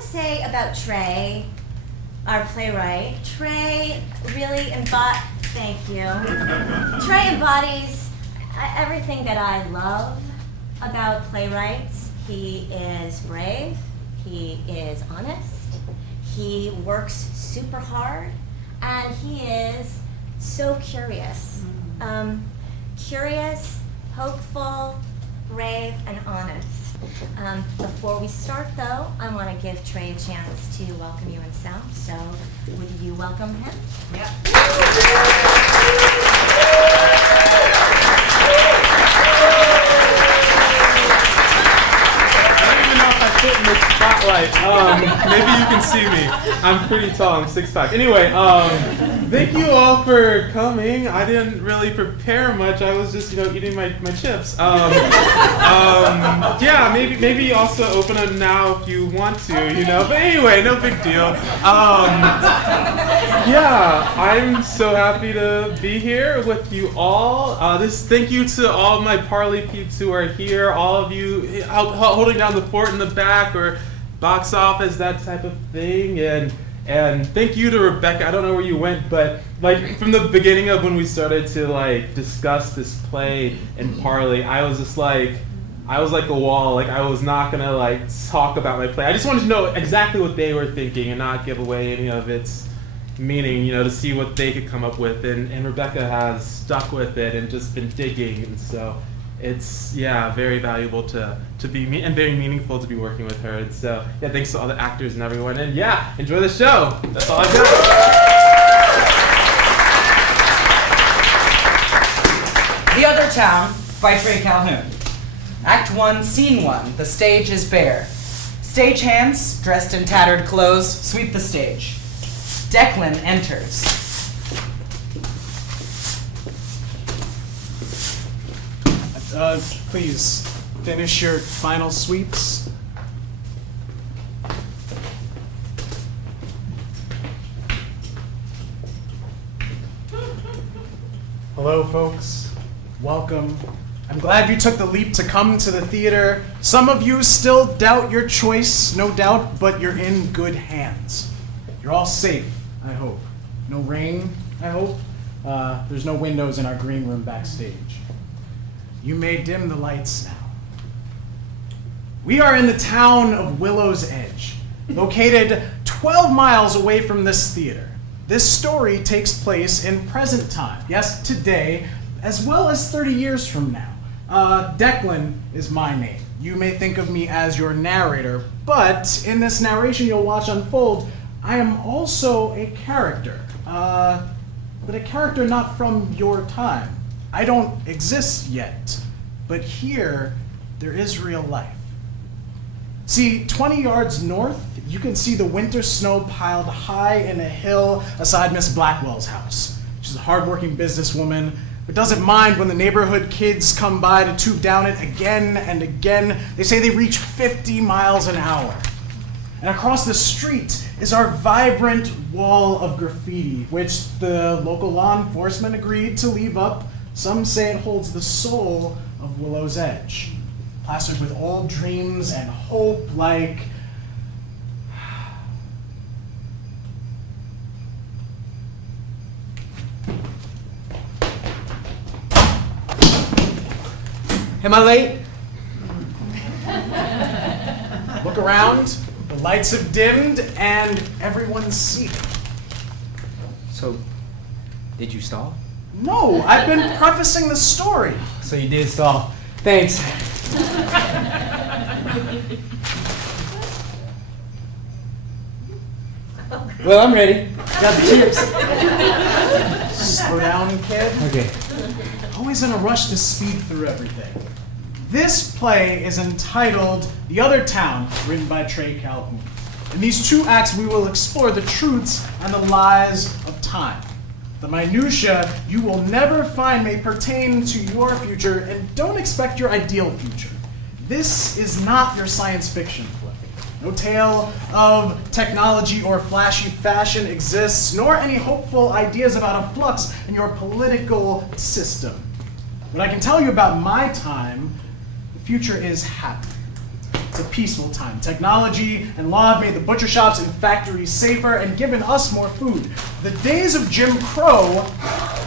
want to say about Trey, our playwright. Trey really thank you. Trey embodies everything that I love about playwrights. He is brave, he is honest, he works super hard, and he is so curious. Curious, hopeful, brave, and honest. Before we start, though, I want to give Trey a chance to welcome you himself. So, would you welcome him? Yeah. Fit in the spotlight. Maybe you can see me. I'm pretty tall. I'm 6'5". Anyway, thank you all for coming. I didn't really prepare much. I was just, eating my chips. Yeah, maybe also open them now if you want to, But anyway, no big deal. Yeah, I'm so happy to be here with you all. Thank you to all of my Parley peeps who are here. All of you holding down the fort in the back or box office, that type of thing, and thank you to Rebecca. I don't know where you went, but from the beginning of when we started to discuss this play in Parley, I was just I was like a wall. I was not gonna talk about my play. I just wanted to know exactly what they were thinking and not give away any of its meaning, to see what they could come up with, and Rebecca has stuck with it and just been digging, and so it's very valuable to be and very meaningful to be working with her. And so thanks to all the actors and everyone. And enjoy the show. That's all I've got. The Other Town by Trey Calhoun. Act 1, Scene 1. The stage is bare. Stagehands, dressed in tattered clothes, sweep the stage. Declan enters. Please finish your final sweeps. Hello, folks. Welcome. I'm glad you took the leap to come to the theater. Some of you still doubt your choice, no doubt, but you're in good hands. You're all safe, I hope. No rain, I hope. There's no windows in our green room backstage. You may dim the lights now. We are in the town of Willow's Edge, located 12 miles away from this theater. This story takes place in present time, yes, today, as well as 30 years from now. Declan is my name. You may think of me as your narrator, but in this narration you'll watch unfold, I am also a character, but a character not from your time. I don't exist yet, but here, there is real life. See, 20 yards north, you can see the winter snow piled high in a hill aside Miss Blackwell's house. She's a hardworking businesswoman, but doesn't mind when the neighborhood kids come by to toot down it again and again. They say they reach 50 miles an hour. And across the street is our vibrant wall of graffiti, which the local law enforcement agreed to leave up. Some say it holds the soul of Willow's Edge, plastered with old dreams and hope like... Am I late? Look around, the lights have dimmed and everyone's seated. So, did you stall? No, I've been prefacing the story. So you did stall. Thanks. Well, I'm ready. Got the chips. Slow down, kid. Okay. Always in a rush to speed through everything. This play is entitled The Other Town, written by Trey Calhoun. In these 2 acts, we will explore the truths and the lies of time. The minutiae you will never find may pertain to your future, and don't expect your ideal future. This is not your science fiction play. No tale of technology or flashy fashion exists, nor any hopeful ideas about a flux in your political system. What I can tell you about my time, the future is happening. It's a peaceful time. Technology and law have made the butcher shops and factories safer and given us more food. The days of Jim Crow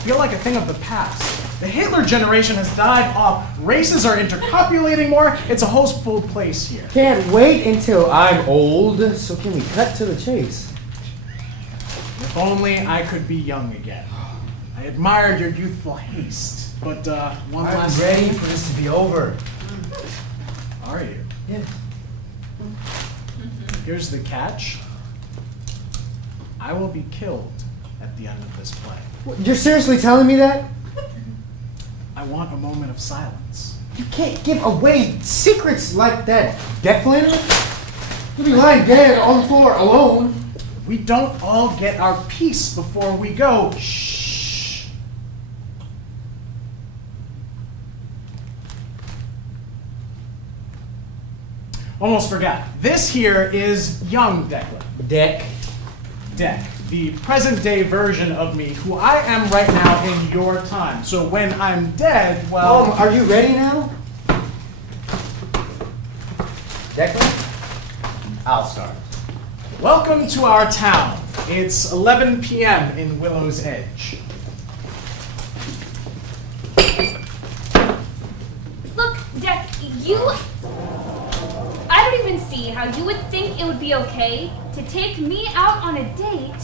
feel like a thing of the past. The Hitler generation has died off. Races are intercopulating more. It's a hostful place here. Can't wait until I'm old, so can we cut to the chase? If only I could be young again. I admired your youthful haste, but one I'm last ready thing. for this to be over. Are you? Yeah. Here's the catch. I will be killed at the end of this play. You're seriously telling me that? I want a moment of silence. You can't give away secrets like that, Declan. You'll be lying dead on the floor alone. We don't all get our peace before we go. Shh. Almost forgot. This here is young Declan. Deck, the present day version of me, who I am right now in your time. So when I'm dead, well. Are you ready now? Declan? I'll start. Welcome to our town. It's 11 p.m. in Willow's Edge. Look, Deck, I don't even see how you would think it would be okay to take me out on a date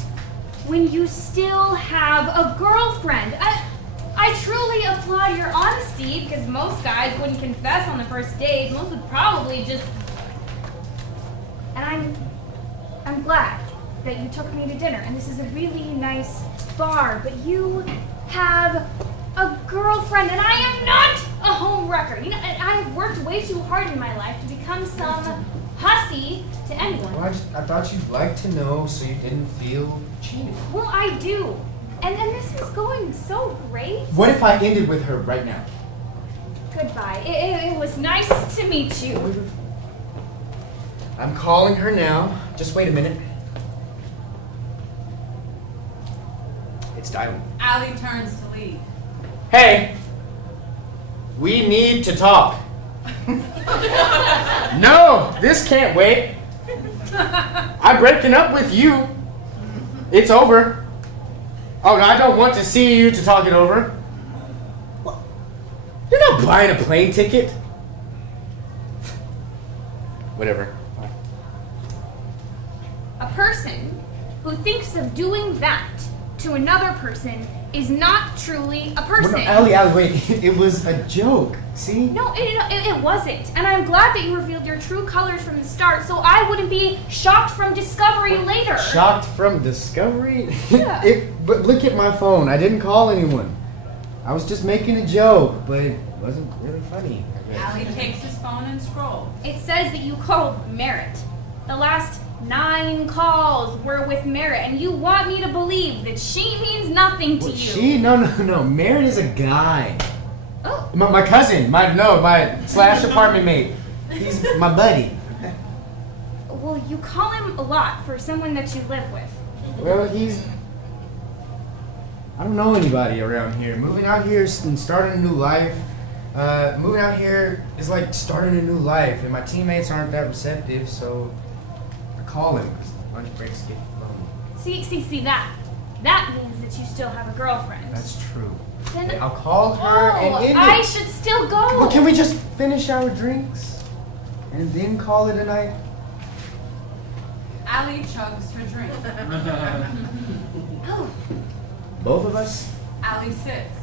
when you still have a girlfriend. I truly applaud your honesty, because most guys wouldn't confess on the first date. Most would probably just... And I'm glad that you took me to dinner, and this is a really nice bar, but you have a girlfriend, and I am not a homewrecker. You know, and I have worked way too hard in my life to become some hussy to anyone. Well, I thought you'd like to know so you didn't feel cheated. Well, I do. And this is going so great. What if I ended with her right now? Goodbye. It was nice to meet you. I'm calling her now. Just wait a minute. It's dialing. Allie turns to leave. Hey! We need to talk. No, this can't wait. I'm breaking up with you. It's over. Oh, no, I don't want to see you to talk it over. You're not buying a plane ticket. Whatever. A person who thinks of doing that to another person is not truly a person. Well, no, Allie, wait. It was a joke. See? No, it wasn't. And I'm glad that you revealed your true colors from the start, so I wouldn't be shocked from discovery later. Shocked from discovery? Yeah. But look at my phone. I didn't call anyone. I was just making a joke, but it wasn't really funny. I guess. Allie takes his phone and scrolls. It says that you called Merritt. The last 9 calls were with Merritt, and you want me to believe that she means nothing to Well, you. she? No. Merritt is a guy. Oh. My cousin. My / apartment mate. He's my buddy. Well, you call him a lot for someone that you live with. Well, I don't know anybody around here. Moving out here and starting a new life. Moving out here is like starting a new life, and my teammates aren't that receptive, so I call him because lunch breaks get lonely. See, that means that you still have a girlfriend. That's true. Then, I'll call her and end it. I should still go. Well, can we just finish our drinks and then call it a night? Allie chugs her drink. Oh, Both of us? Allie sits.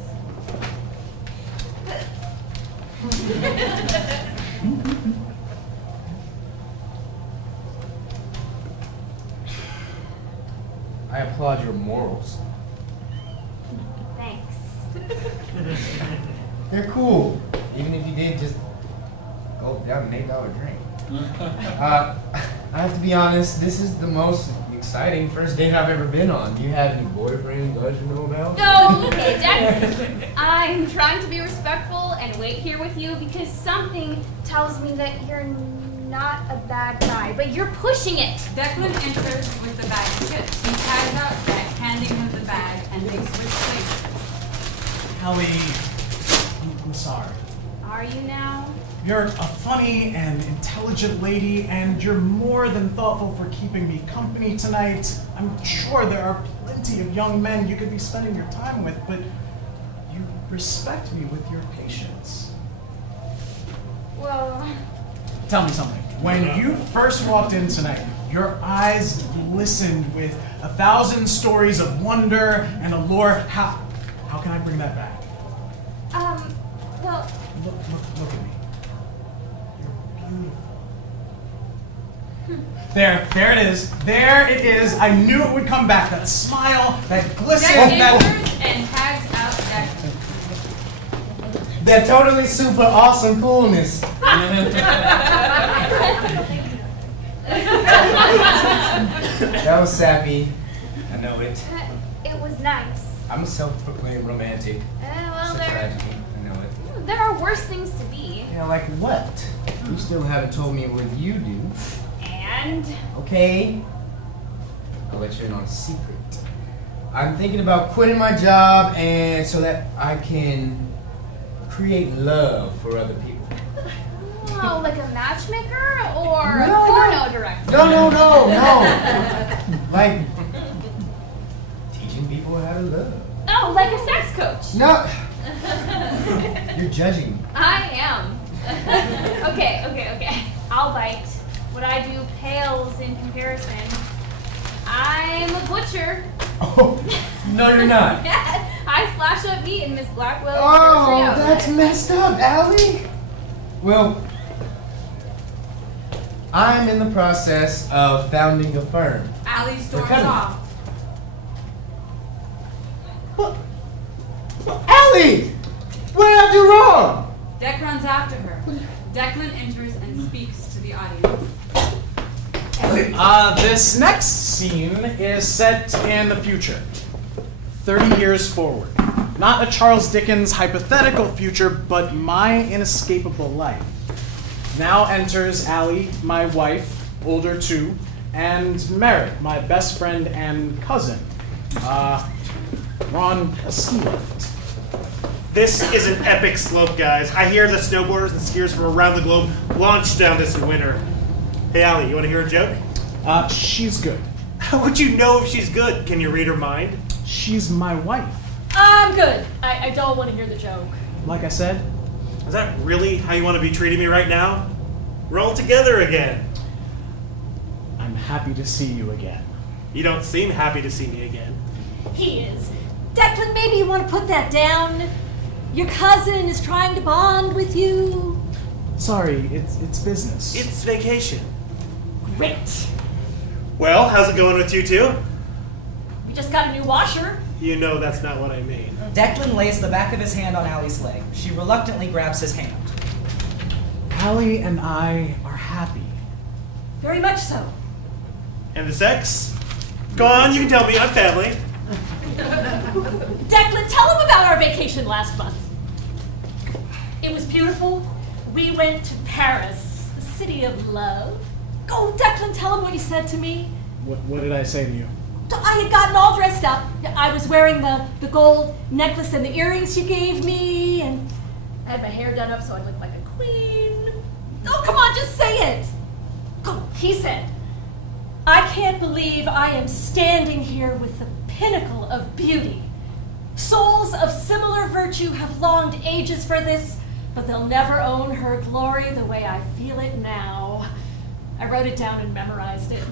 I applaud your morals. thanks. They're cool. Even if you did just go down an $8 drink. I have to be honest, this is the most exciting first date I've ever been on. Do you have any boyfriend guys you know about? No, okay, Jack. I'm trying to be respectful and wait here with you because something tells me that you're not a bad guy, but you're pushing it. Declan enters with the bag of chips. He tags out Deck, handing him the bag, and they switch places. Ellie, I'm sorry. Are you now? You're a funny and intelligent lady, and you're more than thoughtful for keeping me company tonight. I'm sure there are plenty of young men you could be spending your time with, but you respect me with your patience. Well, Tell me something. When you first walked in tonight, your eyes glistened with 1,000 stories of wonder and allure. How can I bring that back? well, Look at me. You're beautiful. There it is. There it is. I knew it would come back. That smile, that glisten, Deck that... enters and tags out Declan. That totally super awesome coolness. That was sappy. I know it. it was nice. I'm a self-proclaimed romantic. Well, It's a tragedy. I know it. there are worse things to be. Yeah, like what? You still haven't told me what you do. And Okay. I'll let you in on a secret. I'm thinking about quitting my job and so that I can create love for other people. oh, like a matchmaker or a No, porno director. No. Like teaching people how to love. Oh, like a sex coach. No. You're judging me. I am. Okay. I'll bite. What I do pales in comparison. I'm a butcher. Oh, no, you're not. I slash up meat in Miss Blackwell's Oh, grocery outlet. that's messed up, Allie. Well, I'm in the process of founding a firm. Allie storms cutting. off. Allie! What did I do wrong? Deck runs after her. Declan enters and speaks to the audience. This next scene is set in the future. 30 years forward. Not a Charles Dickens hypothetical future, but my inescapable life. Now enters Allie, my wife, older too, and Merritt, my best friend and cousin. We're on a ski lift. This is an epic slope, guys. I hear the snowboarders and skiers from around the globe launch down this in winter. Hey, Allie, you want to hear a joke? She's good. How would you know if she's good? Can you read her mind? She's my wife. I'm good. I don't want to hear the joke. Like I said, Is that really how you want to be treating me right now? We're all together again. I'm happy to see you again. You don't seem happy to see me again. He is. Declan, maybe you want to put that down. Your cousin is trying to bond with you. Sorry, it's business. It's vacation. Great. Well, how's it going with you two? We just got a new washer. You know that's not what I mean. Declan lays the back of his hand on Allie's leg. She reluctantly grabs his hand. Allie and I are happy. Very much so. And the sex? Go on, you can tell me. I'm family. Declan, tell him about our vacation last month. It was beautiful. We went to Paris, the city of love. Go, Declan, tell him what you said to me. What did I say to you? I had gotten all dressed up. I was wearing the gold necklace and the earrings you gave me, and I had my hair done up so I looked like a queen. Oh, come on, just say it. Go. He said, I can't believe I am standing here with the pinnacle of beauty. Souls of similar virtue have longed ages for this, but they'll never own her glory the way I feel it now. I wrote it down and memorized it.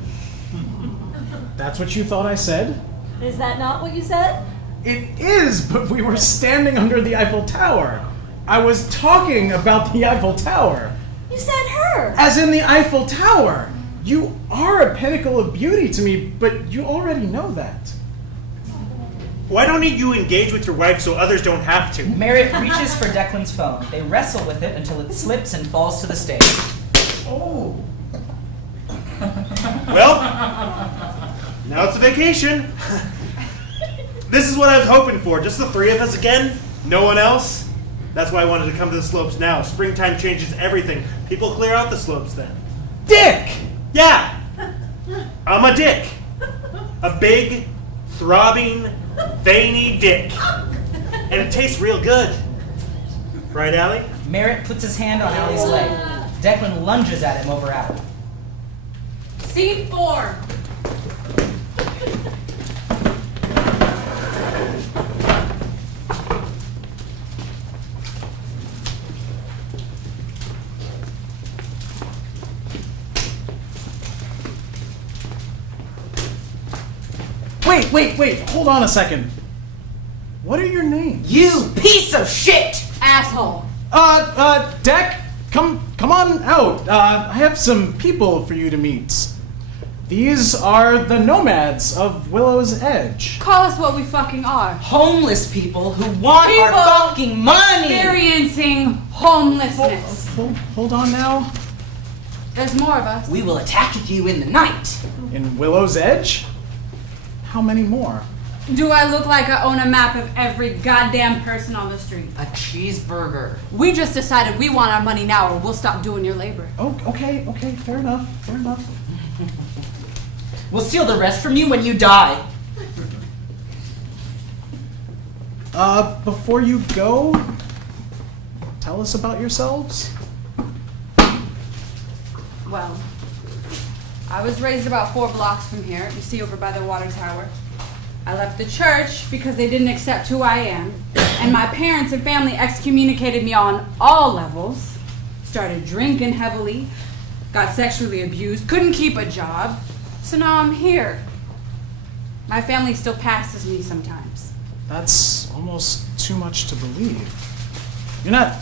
That's what you thought I said? Is that not what you said? It is, but we were standing under the Eiffel Tower. I was talking about the Eiffel Tower. You said her. As in the Eiffel Tower. You are a pinnacle of beauty to me, but you already know that. Why don't you engage with your wife so others don't have to? Merritt reaches for Declan's phone. They wrestle with it until it slips and falls to the stage. Oh. Well, now it's a vacation. This is what I was hoping for. Just the three of us again. No one else. That's why I wanted to come to the slopes now. Springtime changes everything. People clear out the slopes then. Dick! Yeah. I'm a dick. A big, throbbing, veiny dick. And it tastes real good. Right, Allie? Merritt puts his hand on Allie's leg. Declan lunges at him over Allie. Scene 4. Wait, hold on a second. What are your names? You piece of shit! Asshole. Deck, come on out. I have some people for you to meet. These are the nomads of Willow's Edge. Call us what we fucking are. Homeless people who want our People fucking money! Experiencing homelessness. Hold on now. There's more of us. We will attack you in the night. In Willow's Edge? How many more? Do I look like I own a map of every goddamn person on the street? A cheeseburger. We just decided we want our money now or we'll stop doing your labor. Oh, okay, fair enough. We'll steal the rest from you when you die. Before you go, tell us about yourselves. Well, I was raised about 4 blocks from here, you see over by the water tower. I left the church because they didn't accept who I am, and my parents and family excommunicated me on all levels. Started drinking heavily, got sexually abused, couldn't keep a job, so now I'm here. My family still passes me sometimes. That's almost too much to believe. You're not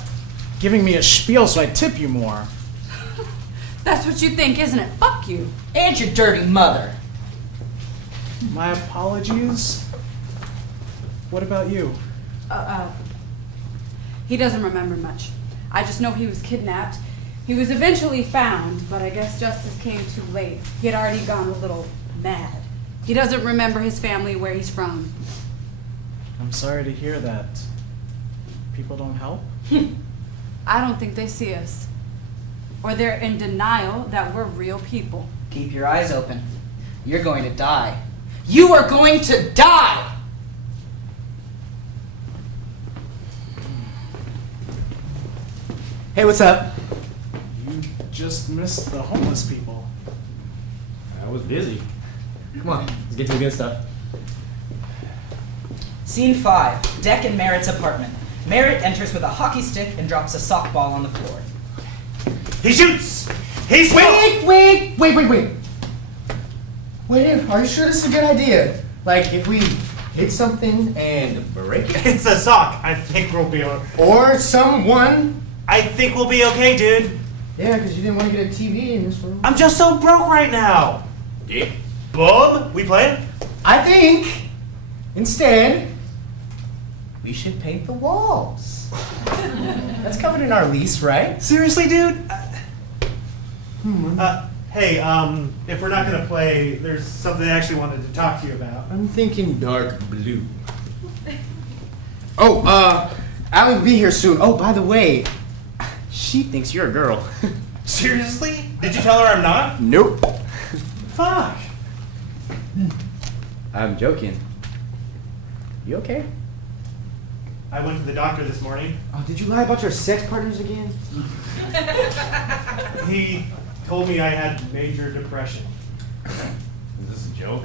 giving me a spiel so I tip you more. That's what you think, isn't it? Fuck you. And your dirty mother. My apologies. What about you? He doesn't remember much. I just know he was kidnapped. He was eventually found, but I guess justice came too late. He had already gone a little mad. He doesn't remember his family, where he's from. I'm sorry to hear that. People don't help? I don't think they see us. Or they're in denial that we're real people. Keep your eyes open. You're going to die. You are going to die! Hey, what's up? You just missed the homeless people. I was busy. Come on, let's get to the good stuff. Scene 5. Deck in Merritt's apartment. Merritt enters with a hockey stick and drops a softball on the floor. He shoots! He's Wait, are you sure this is a good idea? Like, if we hit something and break it? It's a sock. I think we'll be Or someone? I think we'll be okay, dude. Yeah, because you didn't want to get a TV in this room. I'm just so broke right now. Yeah. Bob, we playing? I think, instead, we should paint the walls. That's covered in our lease, right? Seriously, dude? Hey, if we're not gonna play, there's something I actually wanted to talk to you about. I'm thinking dark blue. Oh, Allie will be here soon. Oh, by the way, she thinks you're a girl. Seriously? Did you tell her I'm not? Nope. Fuck. I'm joking. You okay? I went to the doctor this morning. Oh, did you lie about your sex partners again? He told me I had major depression. Is this a joke?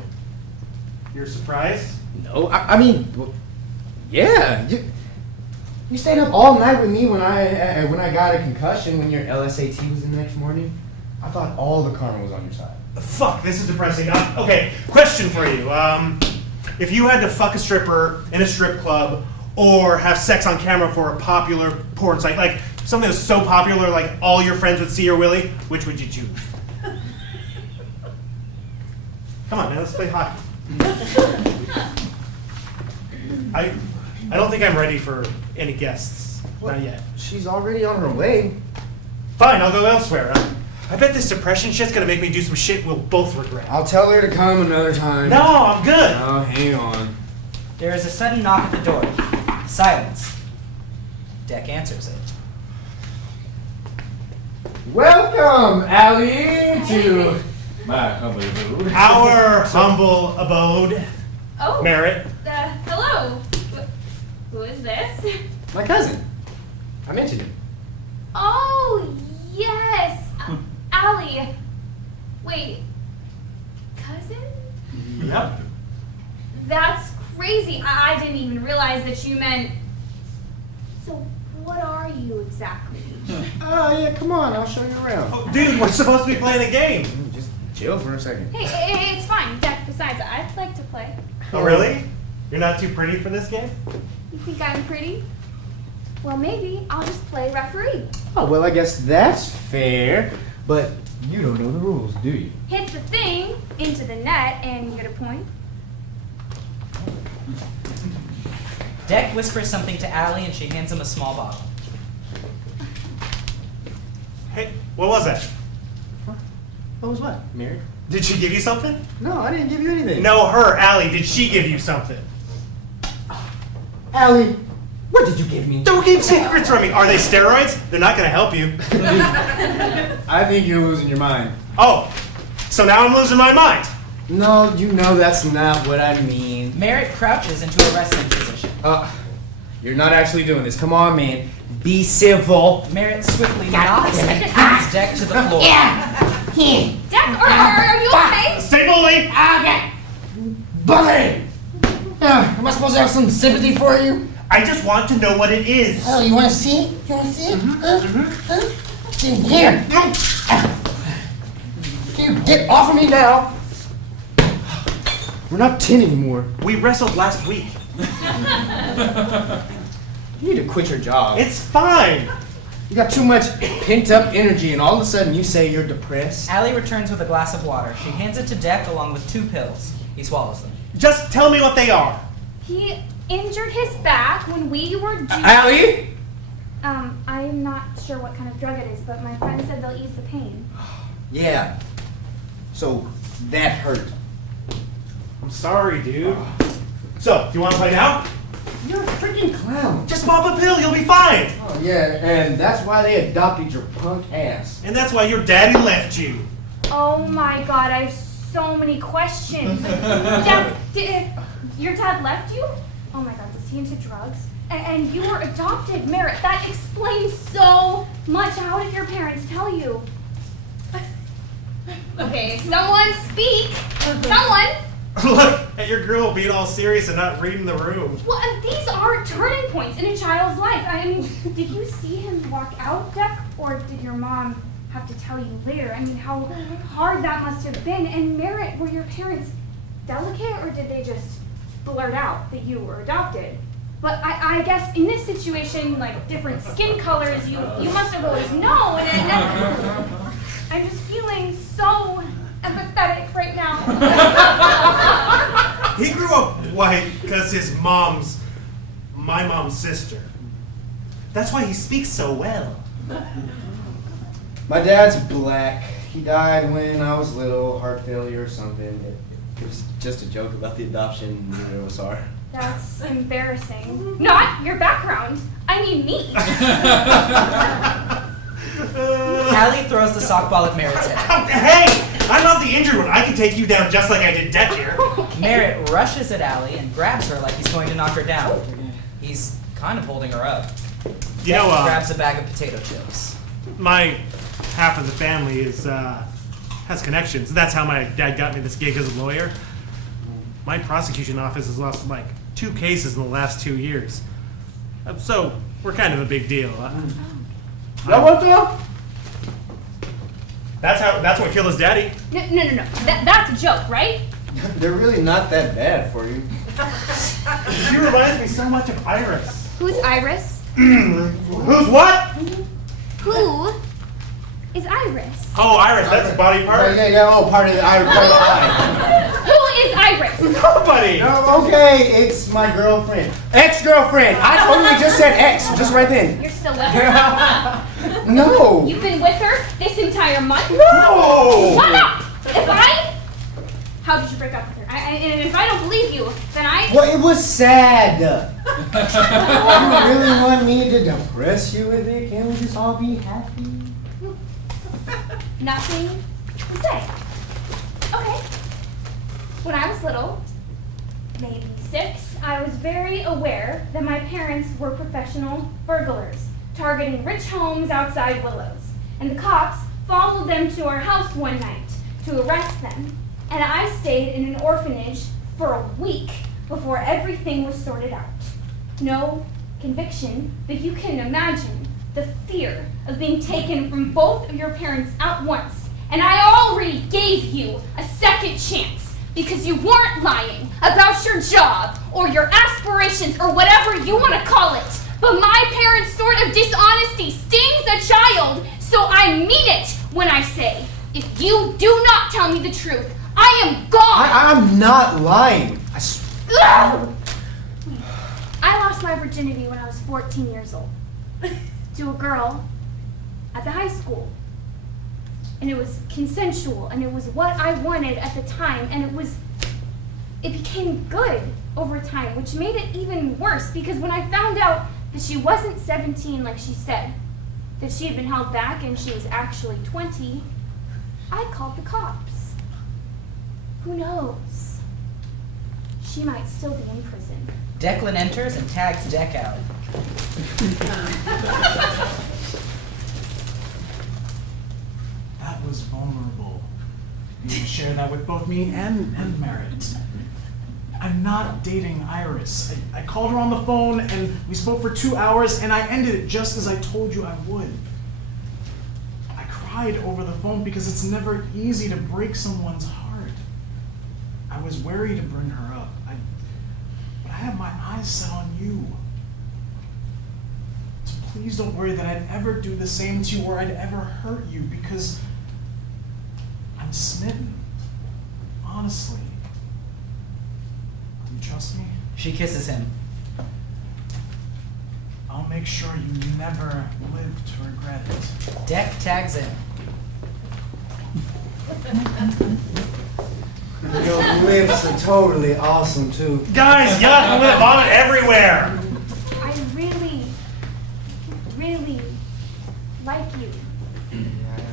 You're surprised? No, I mean, well, yeah. You stayed up all night with me when I got a concussion when your LSAT was the next morning. I thought all the karma was on your side. Fuck, this is depressing. Okay, question for you. If you had to fuck a stripper in a strip club or have sex on camera for a popular porn site, like something that's so popular like all your friends would see your willy, which would you choose? Come on, man, let's play hockey. I don't think I'm ready for any guests. Not yet. She's already on her way. Fine, I'll go elsewhere. I bet this depression shit's gonna make me do some shit we'll both regret. I'll tell her to come another time. No, I'm good. Oh, hang on. There is a sudden knock at the door. Silence. Deck answers it. Welcome, Allie, to my humble abode. Our humble abode. Oh. Merritt. Hello. Who is this? My cousin. I mentioned him. Oh, yes! Allie. Wait. Cousin? Yep. That's crazy. I didn't even realize that you meant... So, what are you exactly? Oh, yeah, come on, I'll show you around. Oh, dude, we're supposed to be playing a game. Just chill for a second. Hey, it's fine. Besides, I'd like to play. Oh, really? You're not too pretty for this game? You think I'm pretty? Well, maybe I'll just play referee. Oh, well, I guess that's fair. But you don't know the rules, do you? Hit the thing into the net and you get a point. Deck whispers something to Allie and she hands him a small bottle. Hey, what was that? What was what, Mary? Did she give you something? No, I didn't give you anything. No, her, Allie. Did she give you something? Allie, what did you give me? Don't keep secrets from me. Are they steroids? They're not gonna help you. I think you're losing your mind. Oh, so now I'm losing my mind. No, you know that's not what I mean. Merritt crouches into a wrestling position. You're not actually doing this. Come on, man. Be civil. Merritt swiftly knocks and kicks Deck to the floor. Deck, are you okay? Say bully. Okay. Bully! Am I supposed to have some sympathy for you? I just want to know what it is. Oh, you want to see? You want to see it? It's in here. You get off of me now. We're not 10 anymore. We wrestled last week. You need to quit your job. It's fine. You got too much pent-up energy, and all of a sudden you say you're depressed. Allie returns with a glass of water. She hands it to Deck along with 2 pills. He swallows them. Just tell me what they are. He injured his back when we were due. Allie? I'm not sure what kind of drug it is, but my friend said they'll ease the pain. Yeah. So, that hurt. I'm sorry, dude. So, do you want to play now? You're a freaking clown. Just pop a pill, you'll be fine. Oh, yeah, and that's why they adopted your punk ass. And that's why your daddy left you. Oh my god, I have so many questions. Dad, your dad left you? Oh my god, was he into drugs? And you were adopted, Merritt. That explains so much. How did your parents tell you? Okay, someone speak. Someone. Look at your girl being all serious and not reading the room. Well, these are turning points in a child's life. I mean, did you see him walk out, Deck? Or did your mom have to tell you later? I mean, how hard that must have been. And Merritt, were your parents delicate, or did they just blurt out that you were adopted? But I guess in this situation, like different skin colors, you must have always known. And I'm just feeling so empathetic right now. He grew up white because his mom's my mom's sister. That's why he speaks so well. My dad's black. He died when I was little, heart failure or something. It was just a joke about the adoption. Neither of us are. That's embarrassing. Not your background. I mean me. Allie throws the softball at Merritt's head. Hey! I'm not the injured one. I can take you down just like I did Deck here. Merritt rushes at Allie and grabs her like he's going to knock her down. He's kind of holding her up. You know, grabs a bag of potato chips. my half of the family is has connections. That's how my dad got me this gig as a lawyer. My prosecution office has lost like 2 cases in the last 2 years. So we're kind of a big deal. That what though? That's what killed his daddy. No. That's a joke, right? They're really not that bad for you. She reminds me so much of Iris. Who's Iris? Who's what? Who is Iris? Oh, Iris, that's a body part. Yeah, oh, part of the Irish part of the eye. Who is Iris? Nobody. Oh, okay, it's my girlfriend. Ex-girlfriend. I totally just said ex, just right then. You're still with her? No. You've been with her this entire month? No. Shut up! How did you break up with her? And if I don't believe you, then Well, it was sad. You really want me to depress you with it? Can't we just all be happy? Nothing to say. Okay. When I was little, maybe 6, I was very aware that my parents were professional burglars. targeting rich homes outside Willows. And the cops followed them to our house one night to arrest them. And I stayed in an orphanage for a week before everything was sorted out. No conviction, but you can imagine the fear of being taken from both of your parents at once. And I already gave you a second chance because you weren't lying about your job or your aspirations or whatever you want to call it. But my parents' sort of dishonesty stings a child, so I mean it when I say, if you do not tell me the truth, I am gone! I'm not lying. I lost my virginity when I was 14 years old to a girl at the high school. And it was consensual, and it was what I wanted at the time, and it became good over time, which made it even worse, because when I found out that she wasn't 17 like she said, that she had been held back and she was actually 20, I called the cops. Who knows? She might still be in prison. Declan enters and tags Deck out. That was vulnerable. You share that with both me and Merritt. I'm not dating Iris. I called her on the phone and we spoke for 2 hours and I ended it just as I told you I would. I cried over the phone because it's never easy to break someone's heart. I was wary to bring her up. But I have my eyes set on you. So please don't worry that I'd ever do the same to you or I'd ever hurt you because I'm smitten. Honestly. Do you trust me? She kisses him. I'll make sure you never live to regret it. Deck tags in. Your lips are totally awesome too. Guys, yuck, I'm gonna vomit everywhere. I really, really like you. Yeah,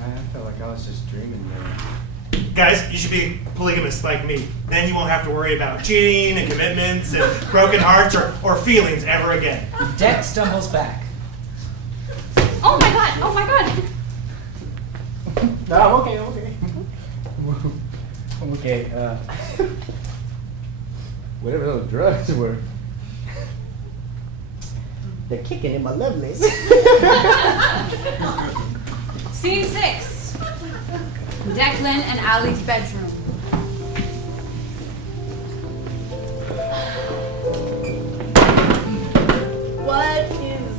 I felt like I was just dreaming there. Guys, you should be polygamous like me. Then you won't have to worry about cheating and commitments and broken hearts or feelings ever again. Deck stumbles back. Oh my god, oh my god. No, I'm okay, I'm okay. I'm okay. Whatever those drugs were, they're kicking in my lovelies. Scene 6. Declan and Allie's bedroom. What is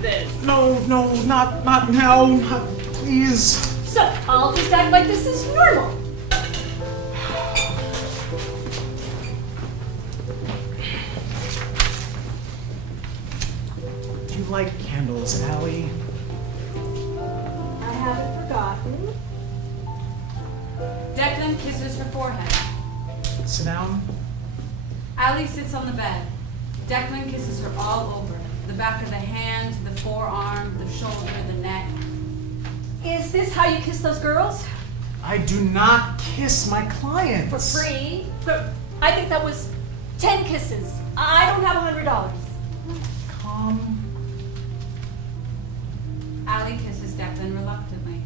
this? No, not now. Please. So, I'll just act like this is normal. Do you like candles, Allie? I haven't forgotten. Declan kisses her forehead. Sit down. Allie sits on the bed. Declan kisses her all over. The back of the hand, the forearm, the shoulder, the neck. Is this how you kiss those girls? I do not kiss my clients. For free? I think that was 10 kisses. I don't have $100. Calm. Allie kisses Declan reluctantly.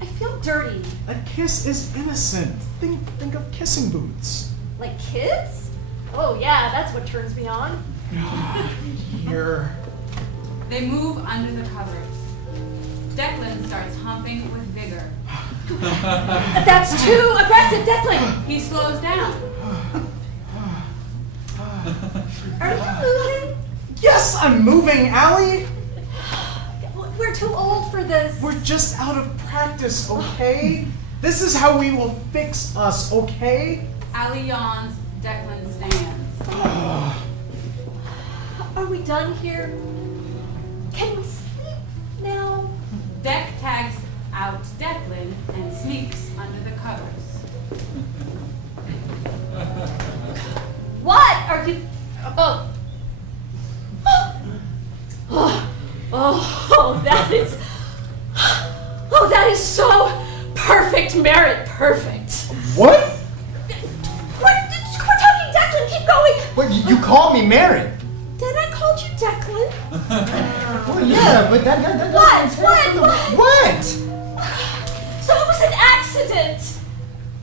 I feel dirty. A kiss is innocent. Think of kissing boots. Like kids? Oh yeah, that's what turns me on. Here. They move under the covers. Declan starts humping with vigor. That's too aggressive, Declan! He slows down. Are you moving? Yes, I'm moving, Allie. We're too old for this. We're just out of practice, okay? This is how we will fix us, okay? Allie yawns. Declan stands. Are we done here? Can we sleep now? Deck tags out Declan and sneaks under the covers. What are you? That is so perfect, Merritt, perfect. What? We're talking Declan, keep going. What? You called me Mary. Then I called you Declan. Well, yeah, but that What? So it was an accident,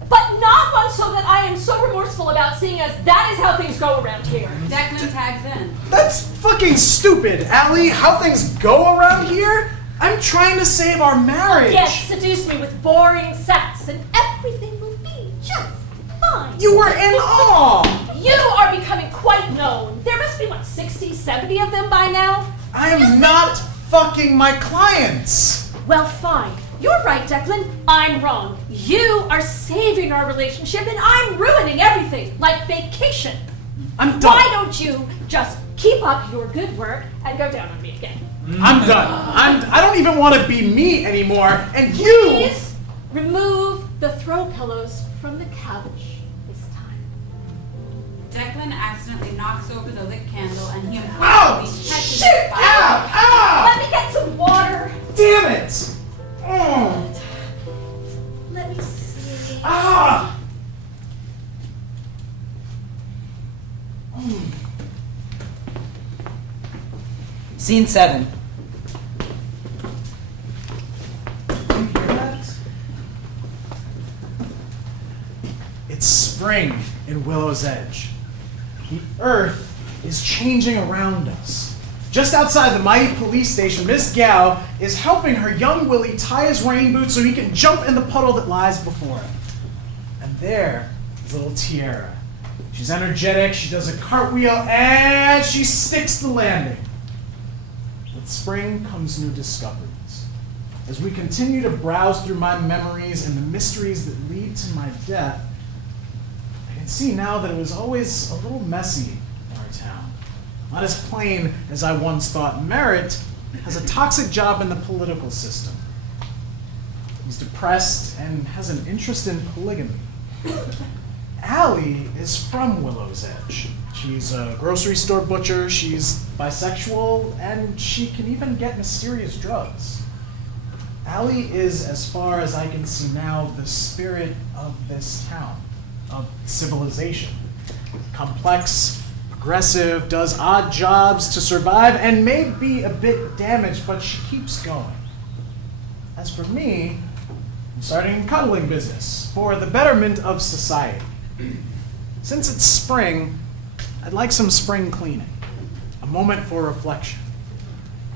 but not one so that I am so remorseful about, seeing as that is how things go around here. Declan tags in. That's fucking stupid, Allie. How things go around here? I'm trying to save our marriage. Yes, seduce me with boring sex and everything will be just fine. You were in awe. You are becoming quite known. There must be, 60, 70 of them by now? I am not fucking my clients. Well, fine. You're right, Declan. I'm wrong. You are saving our relationship and I'm ruining everything, like vacation. I'm done. Why don't you just keep up your good work and go down on me again? I'm done. I don't even want to be me anymore. And you. Please remove the throw pillows from the couch this time. Declan accidentally knocks over the lit candle and he Ow! immediately catches Shit! it by Ow! Ow! Let me get some water. Damn it! Oh. Let me see. Ah! Scene 7. You hear that? It's spring in Willow's Edge. The earth is changing around us. Just outside the mighty police station, Miss Gao is helping her young Willie tie his rain boots so he can jump in the puddle that lies before him. And there is little Tiara. She's energetic, she does a cartwheel, and she sticks the landing. With spring comes new discoveries. As we continue to browse through my memories and the mysteries that lead to my death, I can see now that it was always a little messy in our town. Not as plain as I once thought. Merritt has a toxic job in the political system. He's depressed and has an interest in polygamy. Allie is from Willow's Edge. She's a grocery store butcher, she's bisexual, and she can even get mysterious drugs. Allie is, as far as I can see now, the spirit of this town, of civilization. Complex, progressive, does odd jobs to survive, and may be a bit damaged, but she keeps going. As for me, I'm starting a cuddling business for the betterment of society. Since it's spring, I'd like some spring cleaning. A moment for reflection.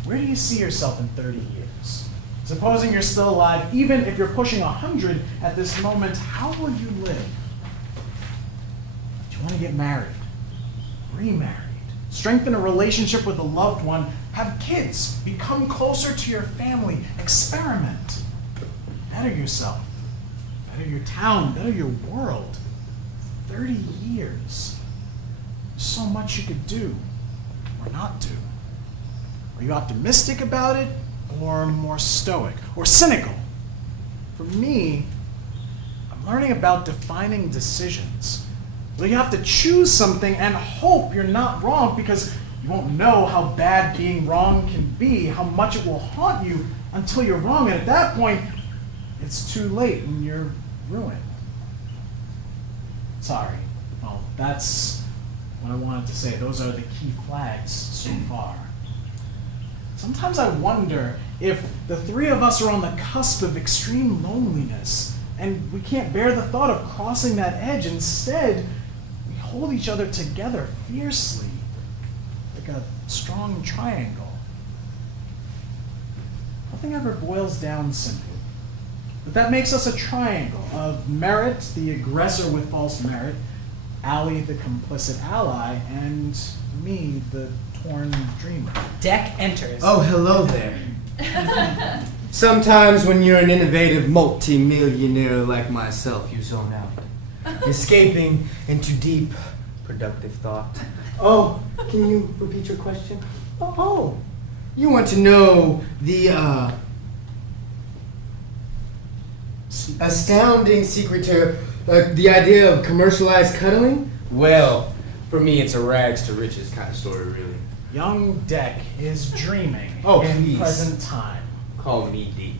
Where do you see yourself in 30 years? Supposing you're still alive, even if you're pushing 100 at this moment, how will you live? Do you want to get married? Remarried? Strengthen a relationship with a loved one? Have kids? Become closer to your family? Experiment. Better yourself. Better your town. Better your world. 30 years. There's so much you could do or not do. Are you optimistic about it or more stoic or cynical? For me, I'm learning about defining decisions. Well, you have to choose something and hope you're not wrong because you won't know how bad being wrong can be, how much it will haunt you until you're wrong. And at that point, it's too late and you're ruined. Sorry. Well, that's what I wanted to say. Those are the key flags so far. Sometimes I wonder if the three of us are on the cusp of extreme loneliness and we can't bear the thought of crossing that edge. Instead, we hold each other together fiercely, like a strong triangle. Nothing ever boils down simply. But that makes us a triangle of Merritt, the aggressor with false merit, Allie, the complicit ally, and me, the torn dreamer. Deck enters. Oh, hello there. Sometimes when you're an innovative multi-millionaire like myself, you zone out, escaping into deep, productive thought. Oh, can you repeat your question? Oh, you want to know the, astounding secret to the idea of commercialized cuddling? Well, for me, it's a rags to riches kind of story, really. Young Deck is dreaming in in present time. Call me D.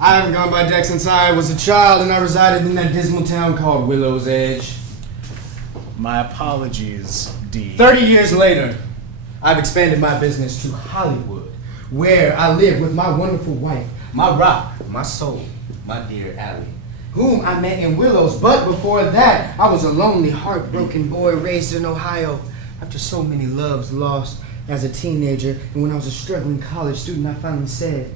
I haven't gone by Deck since I was a child and I resided in that dismal town called Willow's Edge. My apologies, D. 30 years later, I've expanded my business to Hollywood, where I live with my wonderful wife, my rock, my soul, my dear Allie, whom I met in Willows. But before that, I was a lonely, heartbroken boy raised in Ohio after so many loves lost as a teenager. And when I was a struggling college student, I finally said,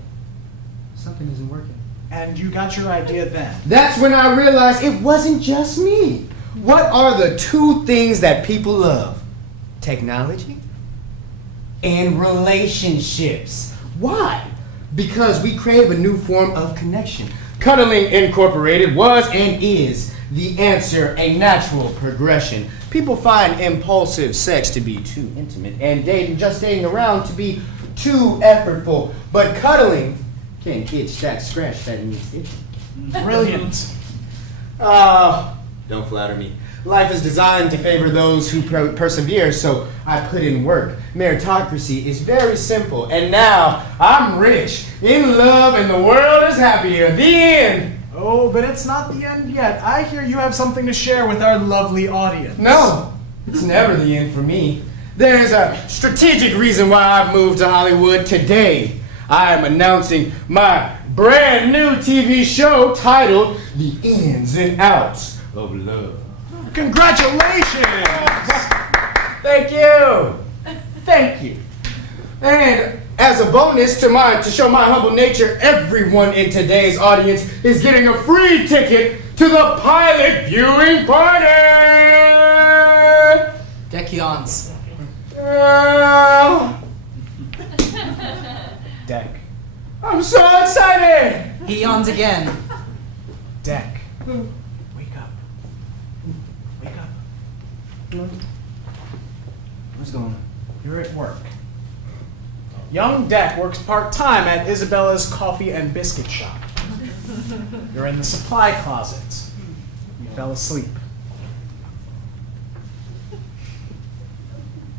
something isn't working. And you got your idea then? That's when I realized it wasn't just me. What are the two things that people love? Technology and relationships. Why? Because we crave a new form of connection. Cuddling Incorporated was and is the answer, a natural progression. People find impulsive sex to be too intimate and just dating around to be too effortful. But cuddling can itch that scratch that needs itching. Brilliant. Don't flatter me. Life is designed to favor those who persevere, so I put in work. Meritocracy is very simple, and now I'm rich, in love, and the world is happier. The end. Oh, but it's not the end yet. I hear you have something to share with our lovely audience. No, it's never the end for me. There's a strategic reason why I've moved to Hollywood today. I am announcing my brand new TV show titled The Ins and Outs of Love. Congratulations! Thank you. Thank you. And as a bonus to show my humble nature, everyone in today's audience is getting a free ticket to the pilot viewing party. Deck yawns. Deck. I'm so excited. He yawns again. Deck. Wake up. Wake up. What's going on? You're at work. Young Deck works part-time at Isabella's coffee and biscuit shop. You're in the supply closet. You fell asleep.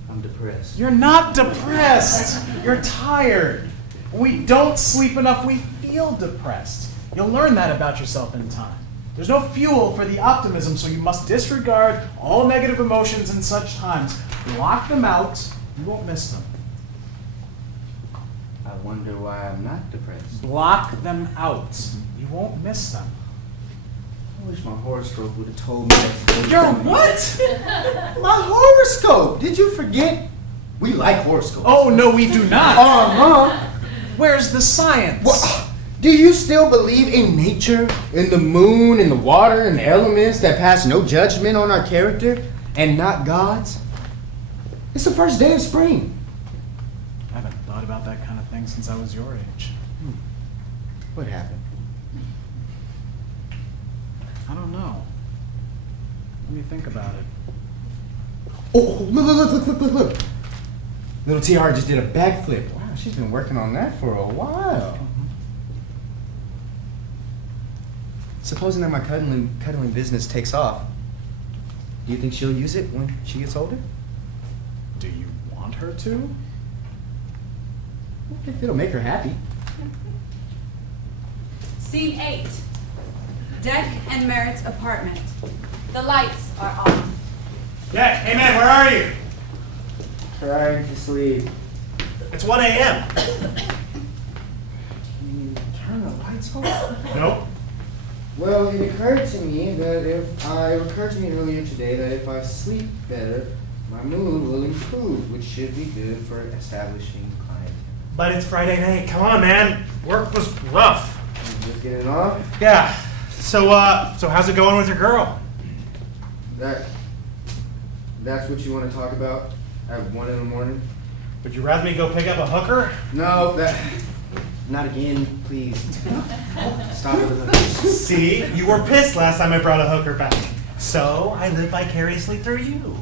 I'm depressed. You're not depressed. You're tired. When we don't sleep enough, we feel depressed. You'll learn that about yourself in time. There's no fuel for the optimism, so you must disregard all negative emotions in such times. Block them out. You won't miss them. I wonder why I'm not depressed. Block them out. You won't miss them. I wish my horoscope would have told me that. Your what? My horoscope! Did you forget? We like horoscopes. Oh, no, we do not. Uh-huh. Where's the science? What? Do you still believe in nature, in the moon, in the water, and the elements that pass no judgment on our character, and not God's? It's the first day of spring. I haven't thought about that kind of thing since I was your age. What happened? I don't know. Let me think about it. Oh, look. Little TR just did a backflip. Wow, she's been working on that for a while. Supposing that my cuddling business takes off, do you think she'll use it when she gets older? Do you want her to? If it'll make her happy. Scene 8. Deck and Merritt's apartment. The lights are on. Deck, hey man, where are you? Trying to sleep. It's 1 a.m. Can you turn the lights off? Nope. Well, it occurred to me earlier today that if I sleep better, my mood will improve, which should be good for establishing clientele. But it's Friday night. Come on, man. Work was rough. Just getting off? Yeah. So how's it going with your girl? That's what you want to talk about at 1 in the morning? Would you rather me go pick up a hooker? No, not again, please. Stop it with hookers. See, you were pissed last time I brought a hooker back. So I live vicariously through you.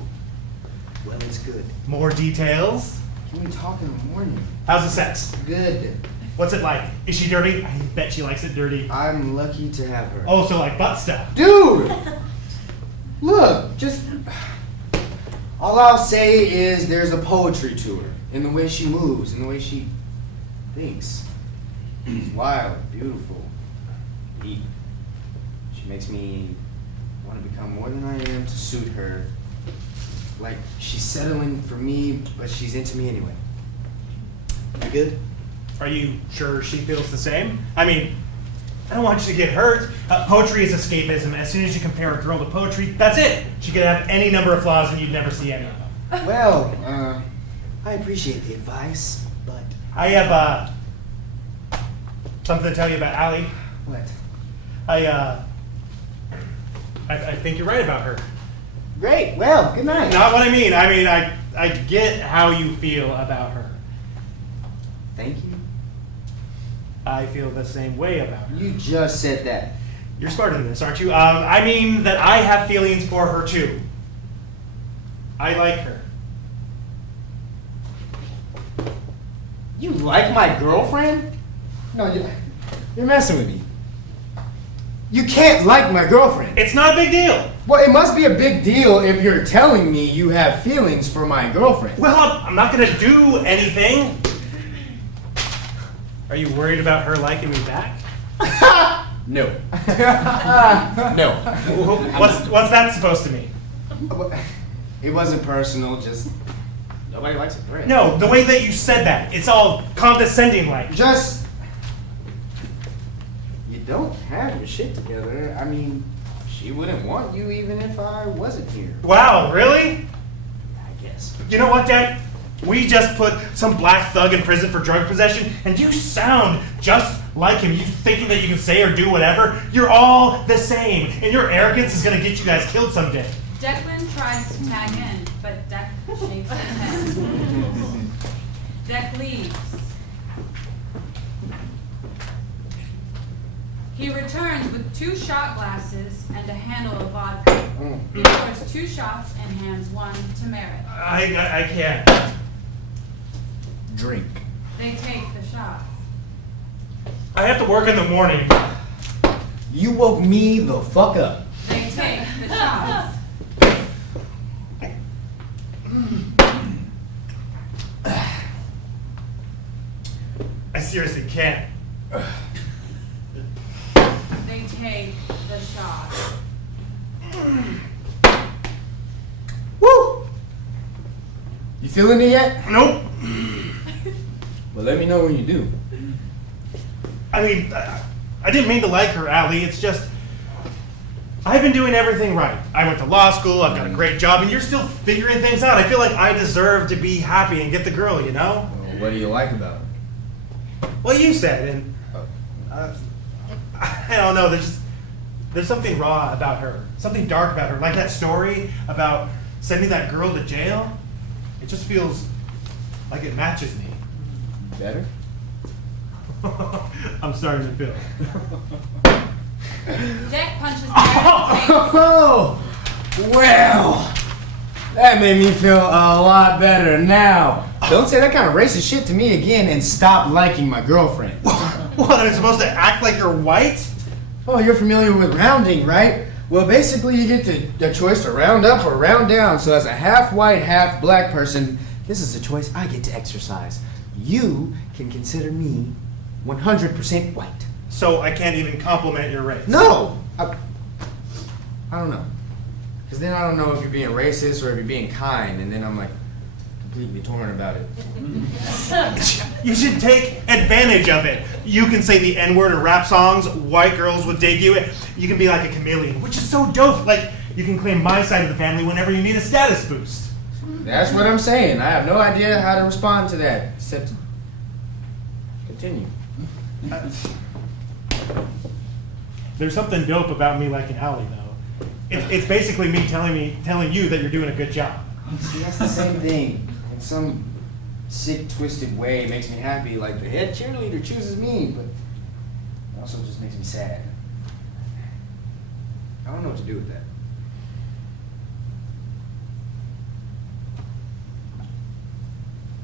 Well, it's good. More details? Can we talk in the morning? How's the sex? Good. What's it like? Is she dirty? I bet she likes it dirty. I'm lucky to have her. Oh, so like butt stuff. Dude! Look, all I'll say is there's a poetry to her. In the way she moves, in the way she thinks. She's wild, beautiful, deep. She makes me want to become more than I am to suit her. like she's settling for me, but she's into me anyway. You good? Are you sure she feels the same? I mean, I don't want you to get hurt. Poetry is escapism. As soon as you compare a girl to poetry, that's it. She could have any number of flaws and you'd never see any of them. Well, I appreciate the advice, but... I have, something to tell you about Allie. What? I think you're right about her. Great, well, good night. Not what I mean. I get how you feel about her. Thank you. I feel the same way about her. You just said that. You're smarter than this, aren't you? I mean that I have feelings for her too. I like her. You like my girlfriend? No, you're messing with me. You can't like my girlfriend. It's not a big deal. Well, it must be a big deal if you're telling me you have feelings for my girlfriend. Well, I'm not gonna do anything. Are you worried about her liking me back? No. No. What's that supposed to mean? It wasn't personal, just nobody likes a threat. No, the way that you said that, it's all condescending like. Just you don't have your shit together. I mean, she wouldn't want you even if I wasn't here. Wow, really? I guess. You know what, Dad? We just put some black thug in prison for drug possession, and you sound just like him. You thinking that you can say or do whatever. You're all the same, and your arrogance is gonna get you guys killed someday. Declan tries to tag in, but Deck shakes his head. Deck leaves. He returns with 2 shot glasses and a handle of vodka. He pours 2 shots and hands one to Merritt. I can't. Drink. They take the shots. I have to work in the morning. You woke me the fuck up. They take the shots. I seriously can't. They take the shots. Woo! You feeling it yet? Nope. Well, let me know when you do. I mean, I didn't mean to like her, Allie. It's just, I've been doing everything right. I went to law school, I've got a great job, and you're still figuring things out. I feel like I deserve to be happy and get the girl, you know? Well, what do you like about her? Well, you said, and I don't know, there's something raw about her, something dark about her. Like that story about sending that girl to jail, it just feels like it matches me. Better? I'm starting to feel. Deck punches Merritt in the face. Oh, well, that made me feel a lot better now. Don't say that kind of racist shit to me again and stop liking my girlfriend. What, am I supposed to act like you're white? Oh, you're familiar with rounding, right? Well, basically you get the choice to round up or round down. So as a half white, half black person, this is a choice I get to exercise. You can consider me 100% white. So I can't even compliment your race. No! I don't know. Because then I don't know if you're being racist or if you're being kind, and then I'm like completely torn about it. You should take advantage of it. You can say the N-word in rap songs, white girls would dig you. You can be like a chameleon, which is so dope. Like, you can claim my side of the family whenever you need a status boost. That's what I'm saying. I have no idea how to respond to that, except continue. There's something dope about me liking Allie, though. It's basically me telling you that you're doing a good job. See, that's the same thing. In some sick, twisted way, it makes me happy. Like the head cheerleader chooses me, but it also just makes me sad. I don't know what to do with that.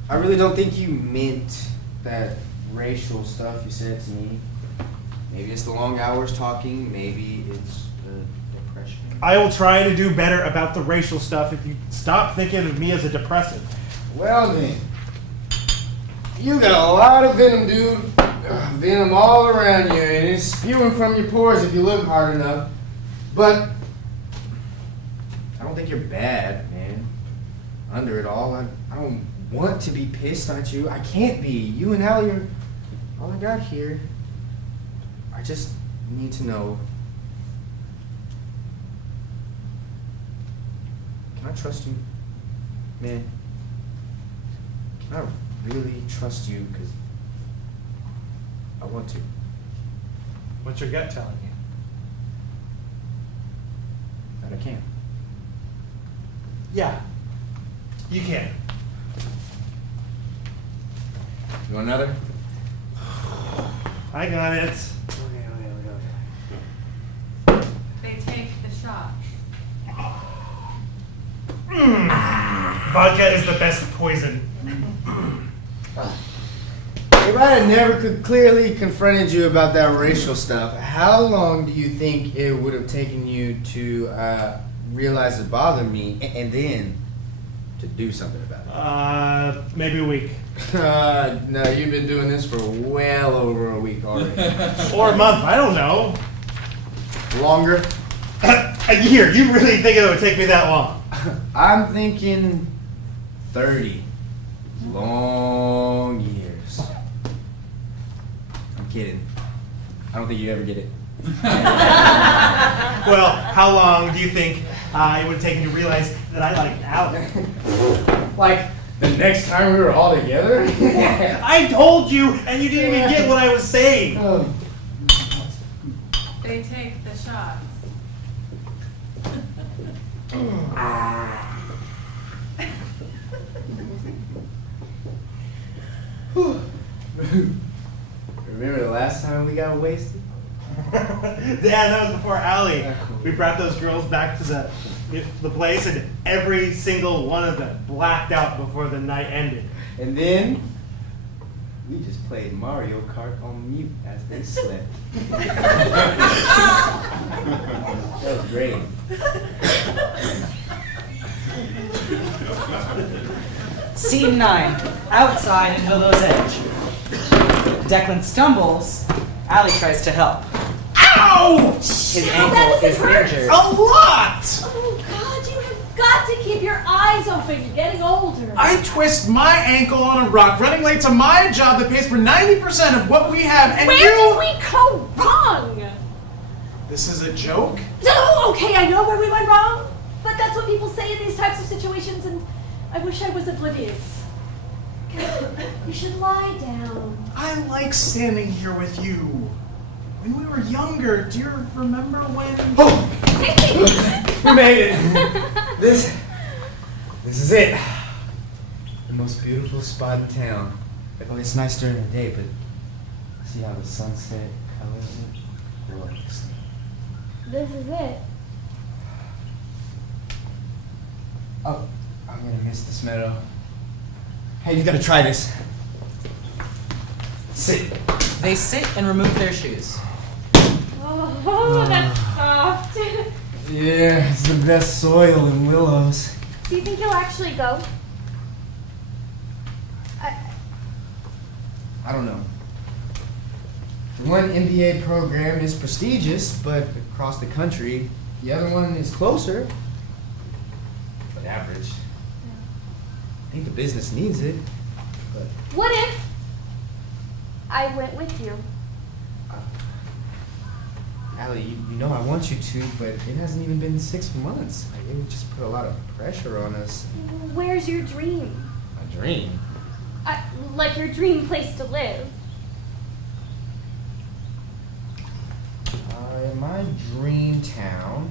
I really don't think you meant that racial stuff you said to me. Maybe it's the long hours talking, maybe it's the depression. I will try to do better about the racial stuff if you stop thinking of me as a depressive. Well then, you got a lot of venom, dude. Venom all around you, and it's spewing from your pores if you look hard enough. But I don't think you're bad, man. under it all. I don't want to be pissed at you. I can't be. You and Allie are all I got here. I just need to know. Can I trust you? Man, can I really trust you? Because I want to. What's your gut telling you? That I can. Yeah, you can. You want another? I got it. They take the shot. Vodka is the best poison. If I had never clearly confronted you about that racial stuff, how long do you think it would have taken you to realize it bothered me and then to do something about it? Maybe a week. No, you've been doing this for well over a week already. Or a month, I don't know. Longer? A year. You really think it would take me that long? I'm thinking 30 long years. I'm kidding. I don't think you ever get it. Well, how long do you think it would take me to realize that I like Allie? Like the next time we were all together? I told you, and you didn't even get what I was saying. They take the shot. Remember the last time we got wasted? Yeah, that was before Allie. We brought those girls back to the place, and every single one of them blacked out before the night ended. And then we just played Mario Kart on mute as they slept. That was great. Scene 9. Outside Villow's Edge. Declan stumbles. Allie tries to help. Ow! His ankle is injured. A lot! Oh God, you have got to keep your eyes open. You're getting older. I twist my ankle on a rock, running late to my job that pays for 90% of what we have, and Where you... did we go wrong? This is a joke? Oh, okay, I know where we went wrong, but that's what people say in these types of situations, and I wish I was oblivious. You should lie down. I like standing here with you. When we were younger, do you remember when... Oh! We made it! This is it. The most beautiful spot in town. Oh, it's nice during the day, but see how the sunset colors it? Gorgeous. This is it. Oh, I'm gonna miss this meadow. Hey, you gotta try this. Sit. They sit and remove their shoes. Oh, that's soft. Yeah, it's the best soil in Willows. Do you think you'll actually go? I don't know. The one MBA program is prestigious, but across the country, the other one is closer, but average. I think the business needs it, but What if I went with you? Allie, you know I want you to, but it hasn't even been 6 months. Like, it would just put a lot of pressure on us. Where's your dream? A dream? Like your dream place to live. In my dream town,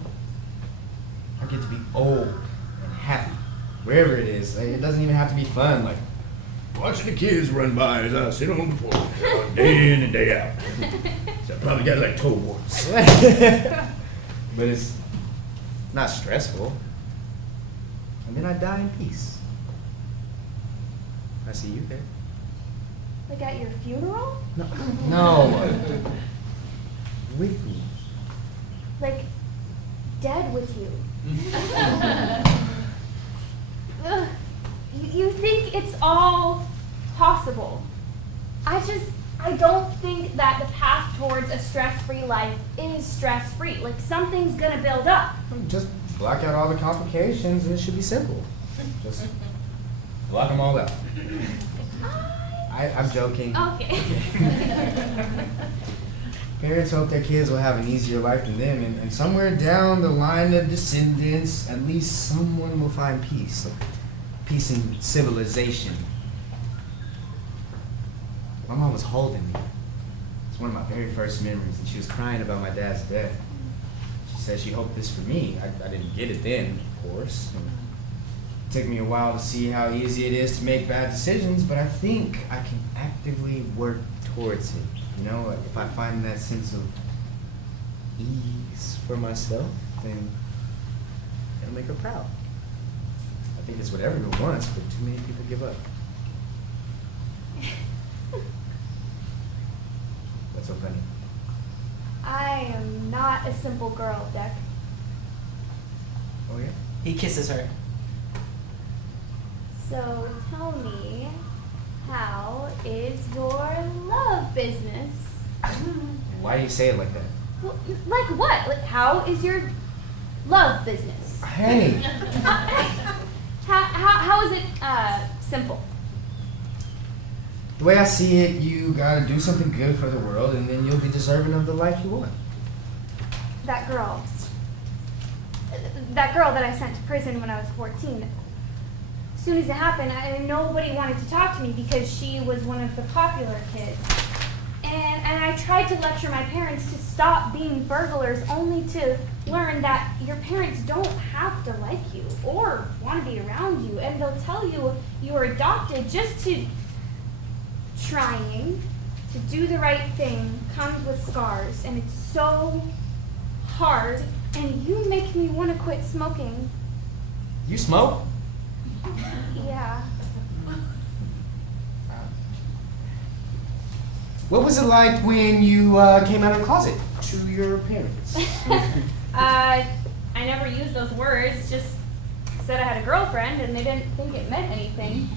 I get to be old and happy, wherever it is. Like, it doesn't even have to be fun. Like watching the kids run by as I sit on the porch, day in and day out. So I probably got like toe warts. But it's not stressful. And then I die in peace. I see you there. Like at your funeral? No. With me. Like dead with you. Ugh. You think it's all possible. I don't think that the path towards a stress-free life is stress-free. Like something's gonna build up. Just block out all the complications and it should be simple. Just block them all out. I'm joking. Okay. Parents hope their kids will have an easier life than them, and somewhere down the line of descendants, at least someone will find peace. Peace and civilization. My mom was holding me. It's one of my very first memories, and she was crying about my dad's death. She said she hoped this for me. I didn't get it then, of course. It took me a while to see how easy it is to make bad decisions, but I think I can actively work towards it. You know, if I find that sense of ease for myself, then it'll make her proud. I think it's what everyone wants, but too many people give up. What's so funny? I am not a simple girl, Deck. Oh yeah? He kisses her. So tell me, how is your love business? Why do you say it like that? Well, like what? Like, how is your love business? Hey! How is it simple? The way I see it, you gotta do something good for the world, and then you'll be deserving of the life you want. That girl that I sent to prison when I was 14. As soon as it happened, nobody wanted to talk to me because she was one of the popular kids. And I tried to lecture my parents to stop being burglars, only to learn that your parents don't have to like you or want to be around you, and they'll tell you you were adopted just to... Trying to do the right thing comes with scars, and it's so hard, and you make me want to quit smoking. You smoke? Yeah. What was it like when you came out of the closet to your parents? I never used those words, just said I had a girlfriend, and they didn't think it meant anything.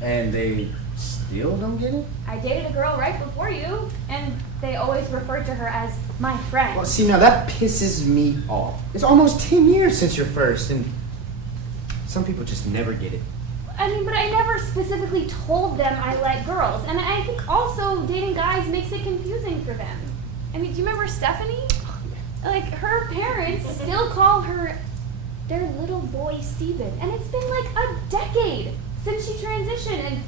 And they still don't get it? I dated a girl right before you, and they always referred to her as my friend. Well, see, now that pisses me off. It's almost 10 years since your first, and some people just never get it. I mean, but I never specifically told them I like girls, and I think also dating guys makes it confusing for them. I mean, do you remember Stephanie? Like, her parents still call her their little boy Steven, and it's been like a decade since she transitioned, and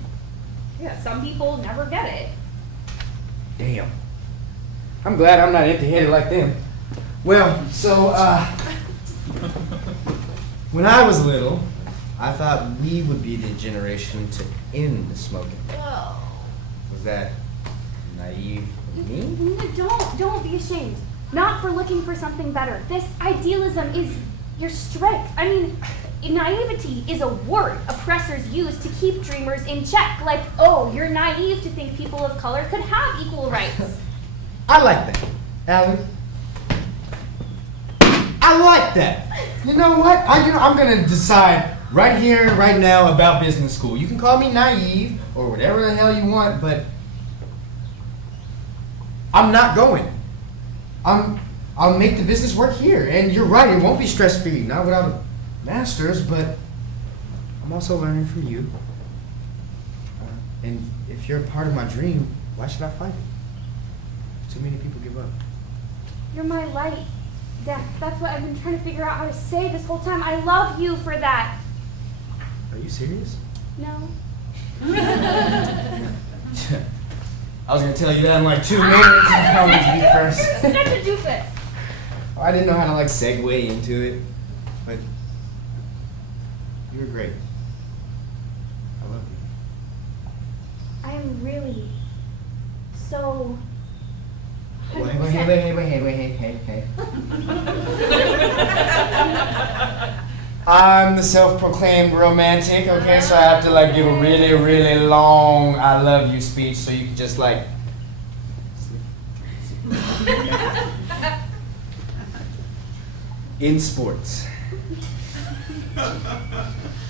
yeah, some people never get it. Damn. I'm glad I'm not empty-headed like them. Well, so, when I was little, I thought we would be the generation to end the smoking. Whoa. Was that naive of me? Don't be ashamed. Not for looking for something better. This idealism is your strength. I mean, naivety is a word oppressors use to keep dreamers in check. Like, oh, you're naive to think people of color could have equal rights. I like that, Alan. I like that. You know what? I'm gonna decide right here, right now about business school. You can call me naive or whatever the hell you want, but I'm not going. I'll make the business work here. And you're right, it won't be stress-free, not without a master's, but I'm also learning from you. And if you're a part of my dream, why should I fight it? Too many people give up. You're my light, Death. That's what I've been trying to figure out how to say this whole time. I love you for that. Are you serious? No. I was gonna tell you that in like 2 minutes. I wanted to be first. Such a doofus. I didn't know how to like segue into it, but you were great. I love you. I am really so. Wait. I'm the self-proclaimed romantic, okay? So I have to like give a really, really long I love you speech so you can just like... In sports,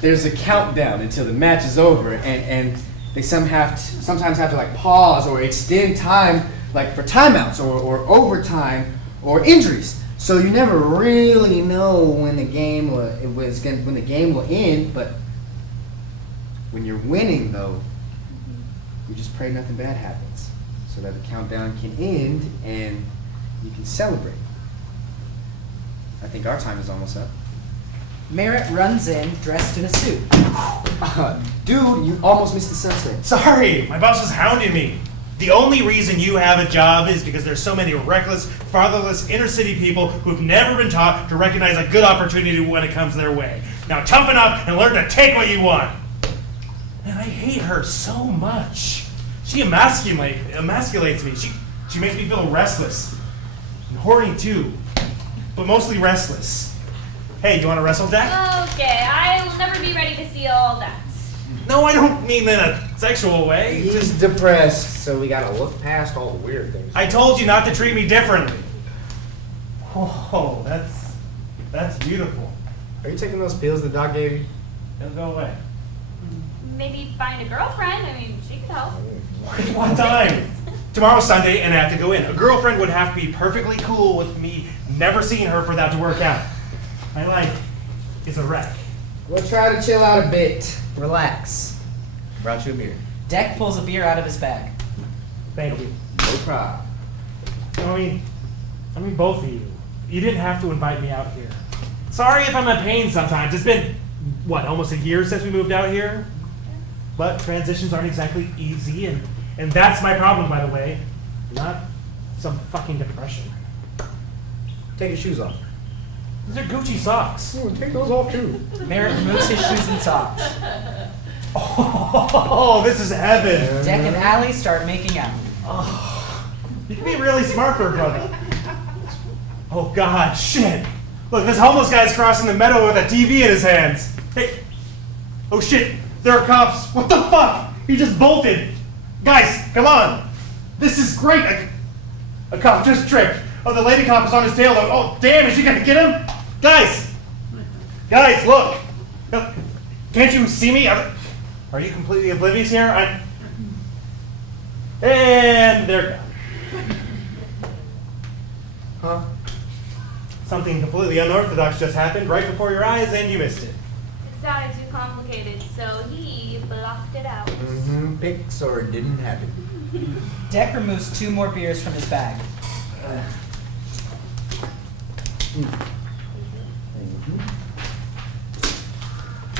there's a countdown until the match is over, and they sometimes have to like pause or extend time like for timeouts or overtime or injuries. So you never really know when the game when the game will end, but when you're winning though, you just pray nothing bad happens, so that the countdown can end and you can celebrate. I think our time is almost up. Merritt runs in, dressed in a suit. Dude, you almost missed the sunset. Sorry, my boss is hounding me. The only reason you have a job is because there's so many reckless, fatherless, inner city people who've never been taught to recognize a good opportunity when it comes their way. Now toughen up and learn to take what you want. Man, I hate her so much. She emasculates me. She makes me feel restless. And horny too, but mostly restless. Hey, do you want to wrestle, Deck? Okay, I will never be ready to see all that. No, I don't mean in a sexual way. He's depressed, so we gotta look past all the weird things. I told you not to treat me differently. Oh, that's beautiful. Are you taking those pills the doc gave you? It'll go away. Maybe find a girlfriend. I mean, she could help. What time? Tomorrow's Sunday and I have to go in. A girlfriend would have to be perfectly cool with me never seeing her for that to work out. My life is a wreck. We'll try to chill out a bit. Relax. Brought you a beer. Deck pulls a beer out of his bag. Thank you. No problem. I mean both of you. You didn't have to invite me out here. Sorry if I'm a pain sometimes. It's been, almost a year since we moved out here? But transitions aren't exactly easy, and that's my problem, by the way. Not some fucking depression. Take your shoes off. These are Gucci socks. Ooh, take those off too. Merritt removes his shoes and socks. Oh, this is heaven. Deck and Allie start making out. Oh, you can be really smart for a brother. Oh God, shit. Look, this homeless guy's crossing the meadow with a TV in his hands. Hey. Oh shit, there are cops. What the fuck? He just bolted. Guys, come on. This is great. A cop just tripped. Oh, the lady cop is on his tail. Oh, damn, is she gonna get him? Guys, look. Can't you see me? Are you completely oblivious here? And they're gone. Huh? Something completely unorthodox just happened right before your eyes and you missed it. It sounded too complicated, so he blocked it out. Mm-hmm. Pics or it didn't happen. Deck removes 2 more beers from his bag.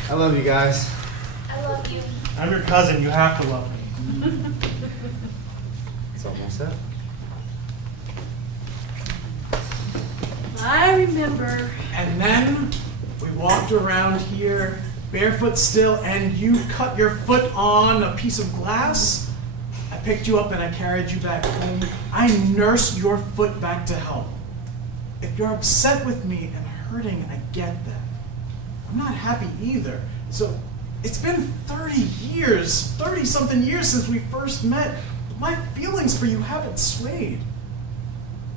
I love you guys. I love you. I'm your cousin. You have to love me. It's almost up. I remember. And then we walked around here barefoot still, and you cut your foot on a piece of glass. I picked you up and I carried you back home. I nursed your foot back to health. If you're upset with me and hurting, I get that. I'm not happy either. So it's been 30-something years since we first met. My feelings for you haven't swayed.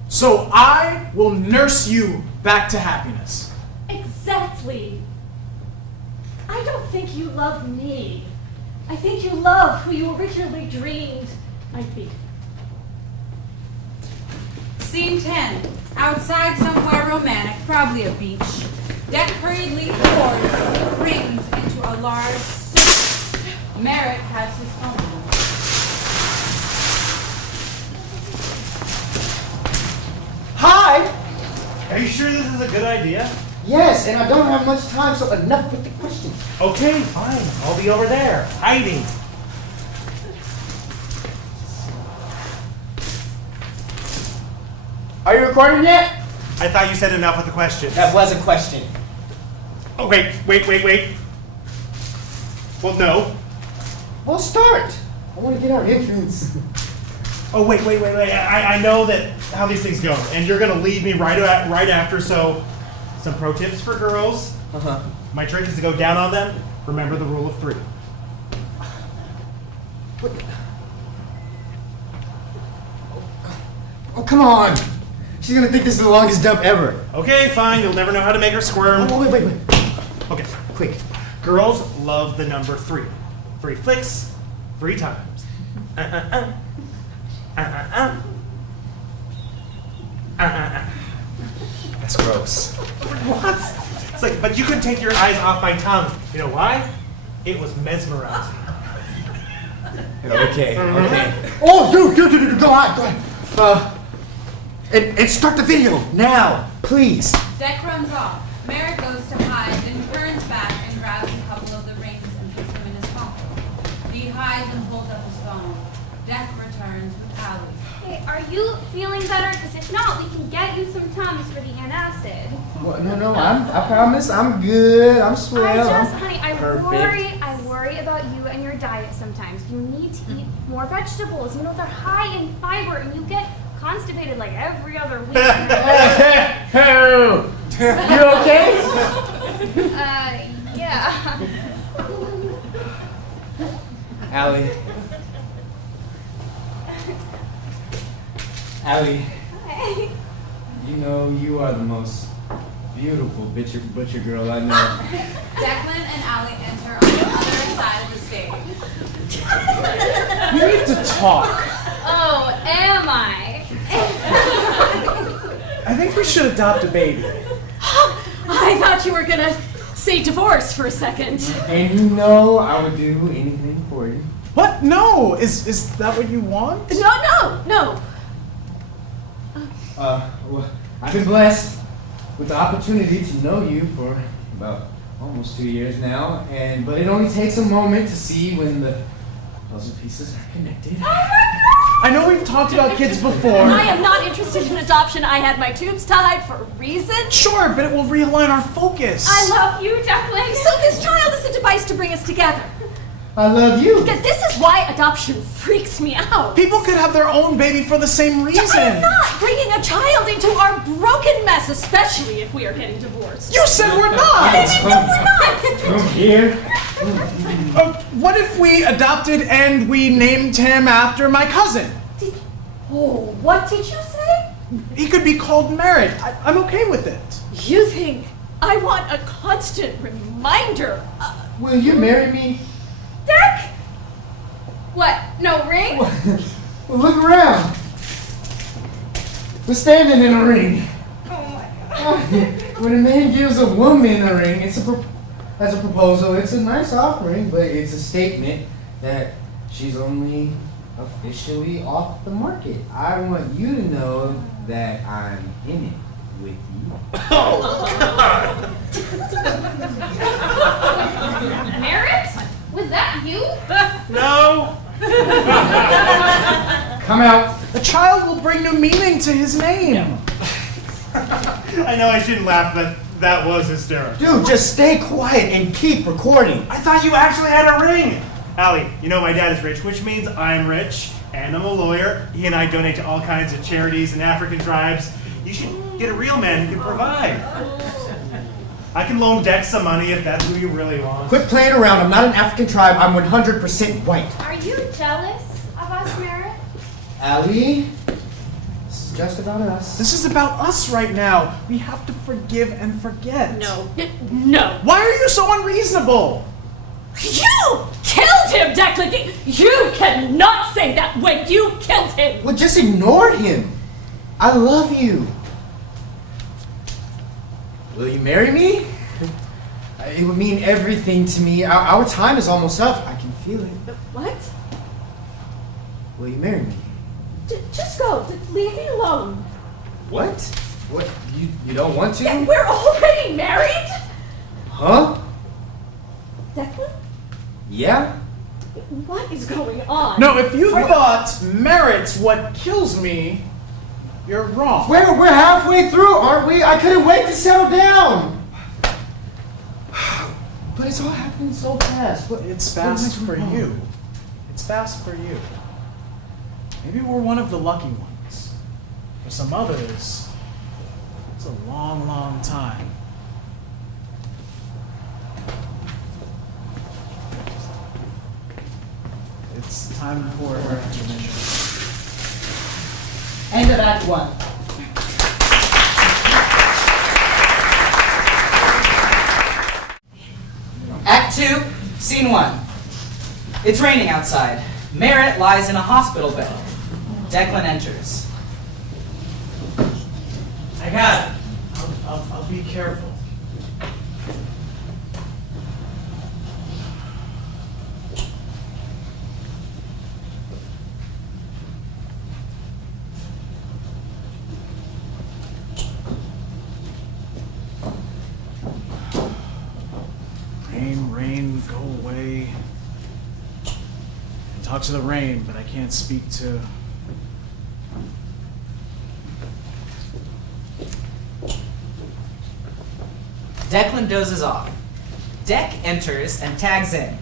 So I will nurse you back to happiness. Exactly. I don't think you love me. I think you love who you originally dreamed I'd be. Scene 10. Outside somewhere romantic, probably a beach. Deck hurriedly pours rings into a large soup. Merritt has his phone. Hi! Are you sure this is a good idea? Yes, and I don't have much time, so enough with the questions. Okay, fine. I'll be over there, hiding. Are you recording yet? I thought you said enough with the questions. That was a question. Oh, wait. Well, no. Well, start. I want to get our entrance. Oh, wait. I know that how these things go, and you're gonna leave me right after. So, some pro tips for girls. My trick is to go down on them. Remember the rule of 3. What? Oh, come on. She's gonna think this is the longest dump ever. Okay, fine. You'll never know how to make her squirm. Oh, wait. Okay, Quick. girls love the number 3. 3 flicks, 3 times. That's gross. What? It's like, but you couldn't take your eyes off my tongue. You know why? It was mesmerizing. Okay. Oh, dude, go on. And start the video now, please. Deck runs off. Merritt goes to hide, then turns back and grabs a couple of the rings and puts them in his pocket. He hides and pulls up his phone. Deck returns with Allie. Hey, are you feeling better? Because if not, we can get you some Tums for the antacid. Well, no, I promise I'm good. I'm swell. Honey, I worry about you and your diet sometimes. You need to eat more vegetables. You know, they're high in fiber and you get constipated like every other week. Hey, you okay? Yeah. Allie. Hey. You know you are the most beautiful butcher girl I know. Declan and Allie enter on the other side of the stage. We need to talk. Oh, am I? I think we should adopt a baby. I thought you were gonna say divorce for a second. And you know I would do anything for you. What? No! Is that what you want? No. Well, I've been blessed with the opportunity to know you for about almost 2 years now, but it only takes a moment to see when the puzzle pieces are connected. I know we've talked about kids before. I am not interested in adoption. I had my tubes tied for a reason. Sure, but it will realign our focus. I love you, Declan. So this child is a device to bring us together. I love you. This is why adoption freaks me out. People could have their own baby for the same reason. I'm not bringing a child into our broken mess, especially if we are getting divorced. You said we're not! No, we're not! Come here. What if we adopted and we named him after my cousin? What did you say? He could be called Merritt. I'm okay with it. You think I want a constant reminder? Will you marry me? Deck? What? No ring? Well, look around. We're standing in a ring. Oh my god. When a man gives a woman a ring, as a proposal, it's a nice offering, but it's a statement that she's only officially off the market. I want you to know that I'm in it with you. Merritt? Was that you? No. Come out. A child will bring new meaning to his name. I know I shouldn't laugh, but that was hysterical. Dude, just stay quiet and keep recording. I thought you actually had a ring. Allie, you know my dad is rich, which means I'm rich, and I'm a lawyer. He and I donate to all kinds of charities and African tribes. You should get a real man who can provide. I can loan Dex some money if that's who you really want. Quit playing around. I'm not an African tribe. I'm 100% white. Are you jealous of us, Merritt? Allie, this is just about us. This is about us right now. We have to forgive and forget. No. Why are you so unreasonable? You killed him, Declan! You cannot say that when you killed him! Well, just ignore him. I love you. Will you marry me? It would mean everything to me. Our time is almost up. I can feel it. What? Will you marry me? Just go. Leave me alone. What? What? You don't want to? Yeah, we're already married? Huh? Declan? Yeah? What is going on? No, if you thought Merritt's what kills me, you're wrong. We're halfway through, aren't we? I couldn't wait to settle down. But it's all happening so fast. It's fast for you. It's fast for you. Maybe we're one of the lucky ones. For some others, it's a long, long time. It's time for intermission. End of Act 1. Act 2, Scene 1. It's raining outside. Merritt lies in a hospital bed. Declan enters. I got it. be careful. Rain, go away. I can talk to the rain, but I can't speak to... Declan dozes off. Deck enters and tags in.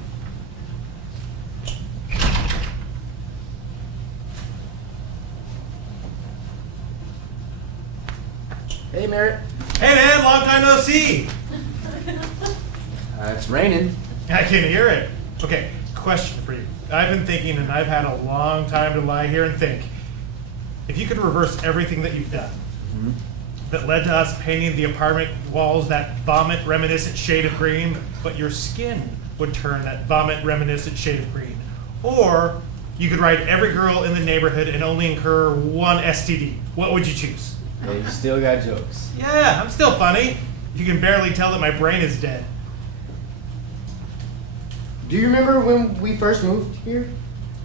Hey, Merritt. Hey man, long time no see. It's raining. I can hear it. Okay, question for you. I've been thinking, and I've had a long time to lie here and think. If you could reverse everything that you've done, that led to us painting the apartment walls that vomit reminiscent shade of green, but your skin would turn that vomit reminiscent shade of green. Or you could ride every girl in the neighborhood and only incur one STD. What would you choose? Hey, you still got jokes. Yeah, I'm still funny. You can barely tell that my brain is dead. Do you remember when we first moved here?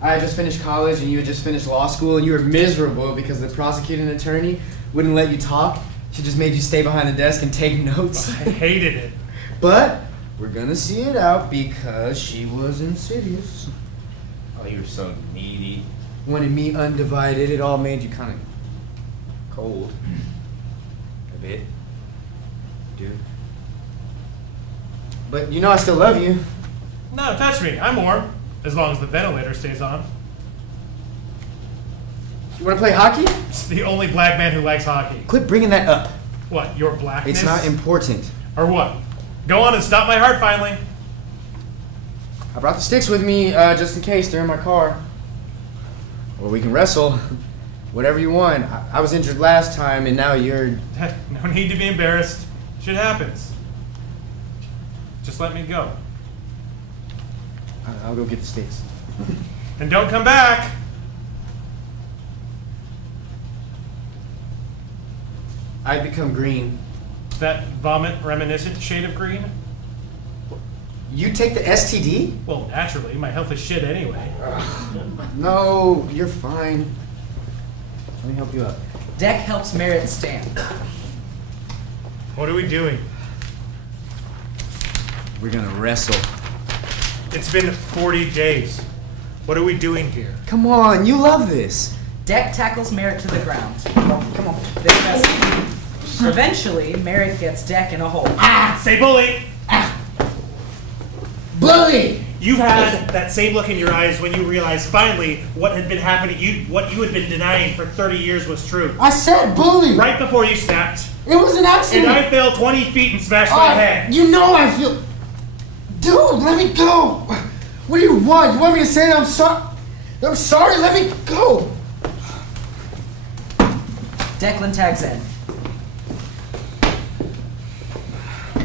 I had just finished college and you had just finished law school and you were miserable because the prosecuting attorney wouldn't let you talk. She just made you stay behind the desk and take notes. I hated it. But we're gonna see it out because she was insidious. Oh, you were so needy. Wanted me undivided. It all made you kind of cold. A bit. Dude. But you know I still love you. No, touch me. I'm warm. As long as the ventilator stays on. You wanna play hockey? It's the only black man who likes hockey. Quit bringing that up. What, your blackness? It's not important. Or what? Go on and stop my heart finally. I brought the sticks with me just in case they're in my car. Or we can wrestle. Whatever you want. I was injured last time and now you're... No need to be embarrassed. Shit happens. Just let me go. I'll go get the sticks. And don't come back. I become green. That vomit reminiscent shade of green? You take the STD? Well, naturally. My health is shit anyway. No, you're fine. Let me help you out. Deck helps Merritt stand. What are we doing? We're gonna wrestle. It's been 40 days. What are we doing here? Come on, you love this. Deck tackles Merritt to the ground. Come on. They wrestle. Eventually, Merritt gets Deck in a hole. Ah! Say bully! Bully! You've had that same look in your eyes when you realized finally what had been happening, what you had been denying for 30 years was true. I said bully! Right before you snapped. It was an accident! And I fell 20 feet and smashed my head. You know I feel... Dude, let me go! What do you want? You want me to say that I'm sorry? I'm sorry, let me go! Declan tags in.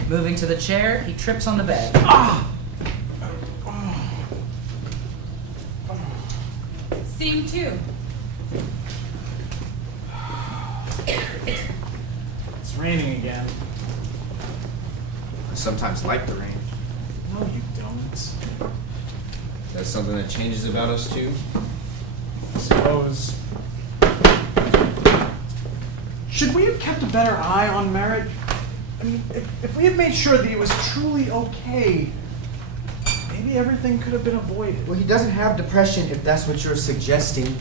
Moving to the chair, he trips on the bed. Scene 2. It's raining again. I sometimes like the rain. No, you don't. That's something that changes about us too. I suppose. Should we have kept a better eye on Merritt? I mean, if we had made sure that he was truly okay, maybe everything could have been avoided. Well, he doesn't have depression if that's what you're suggesting.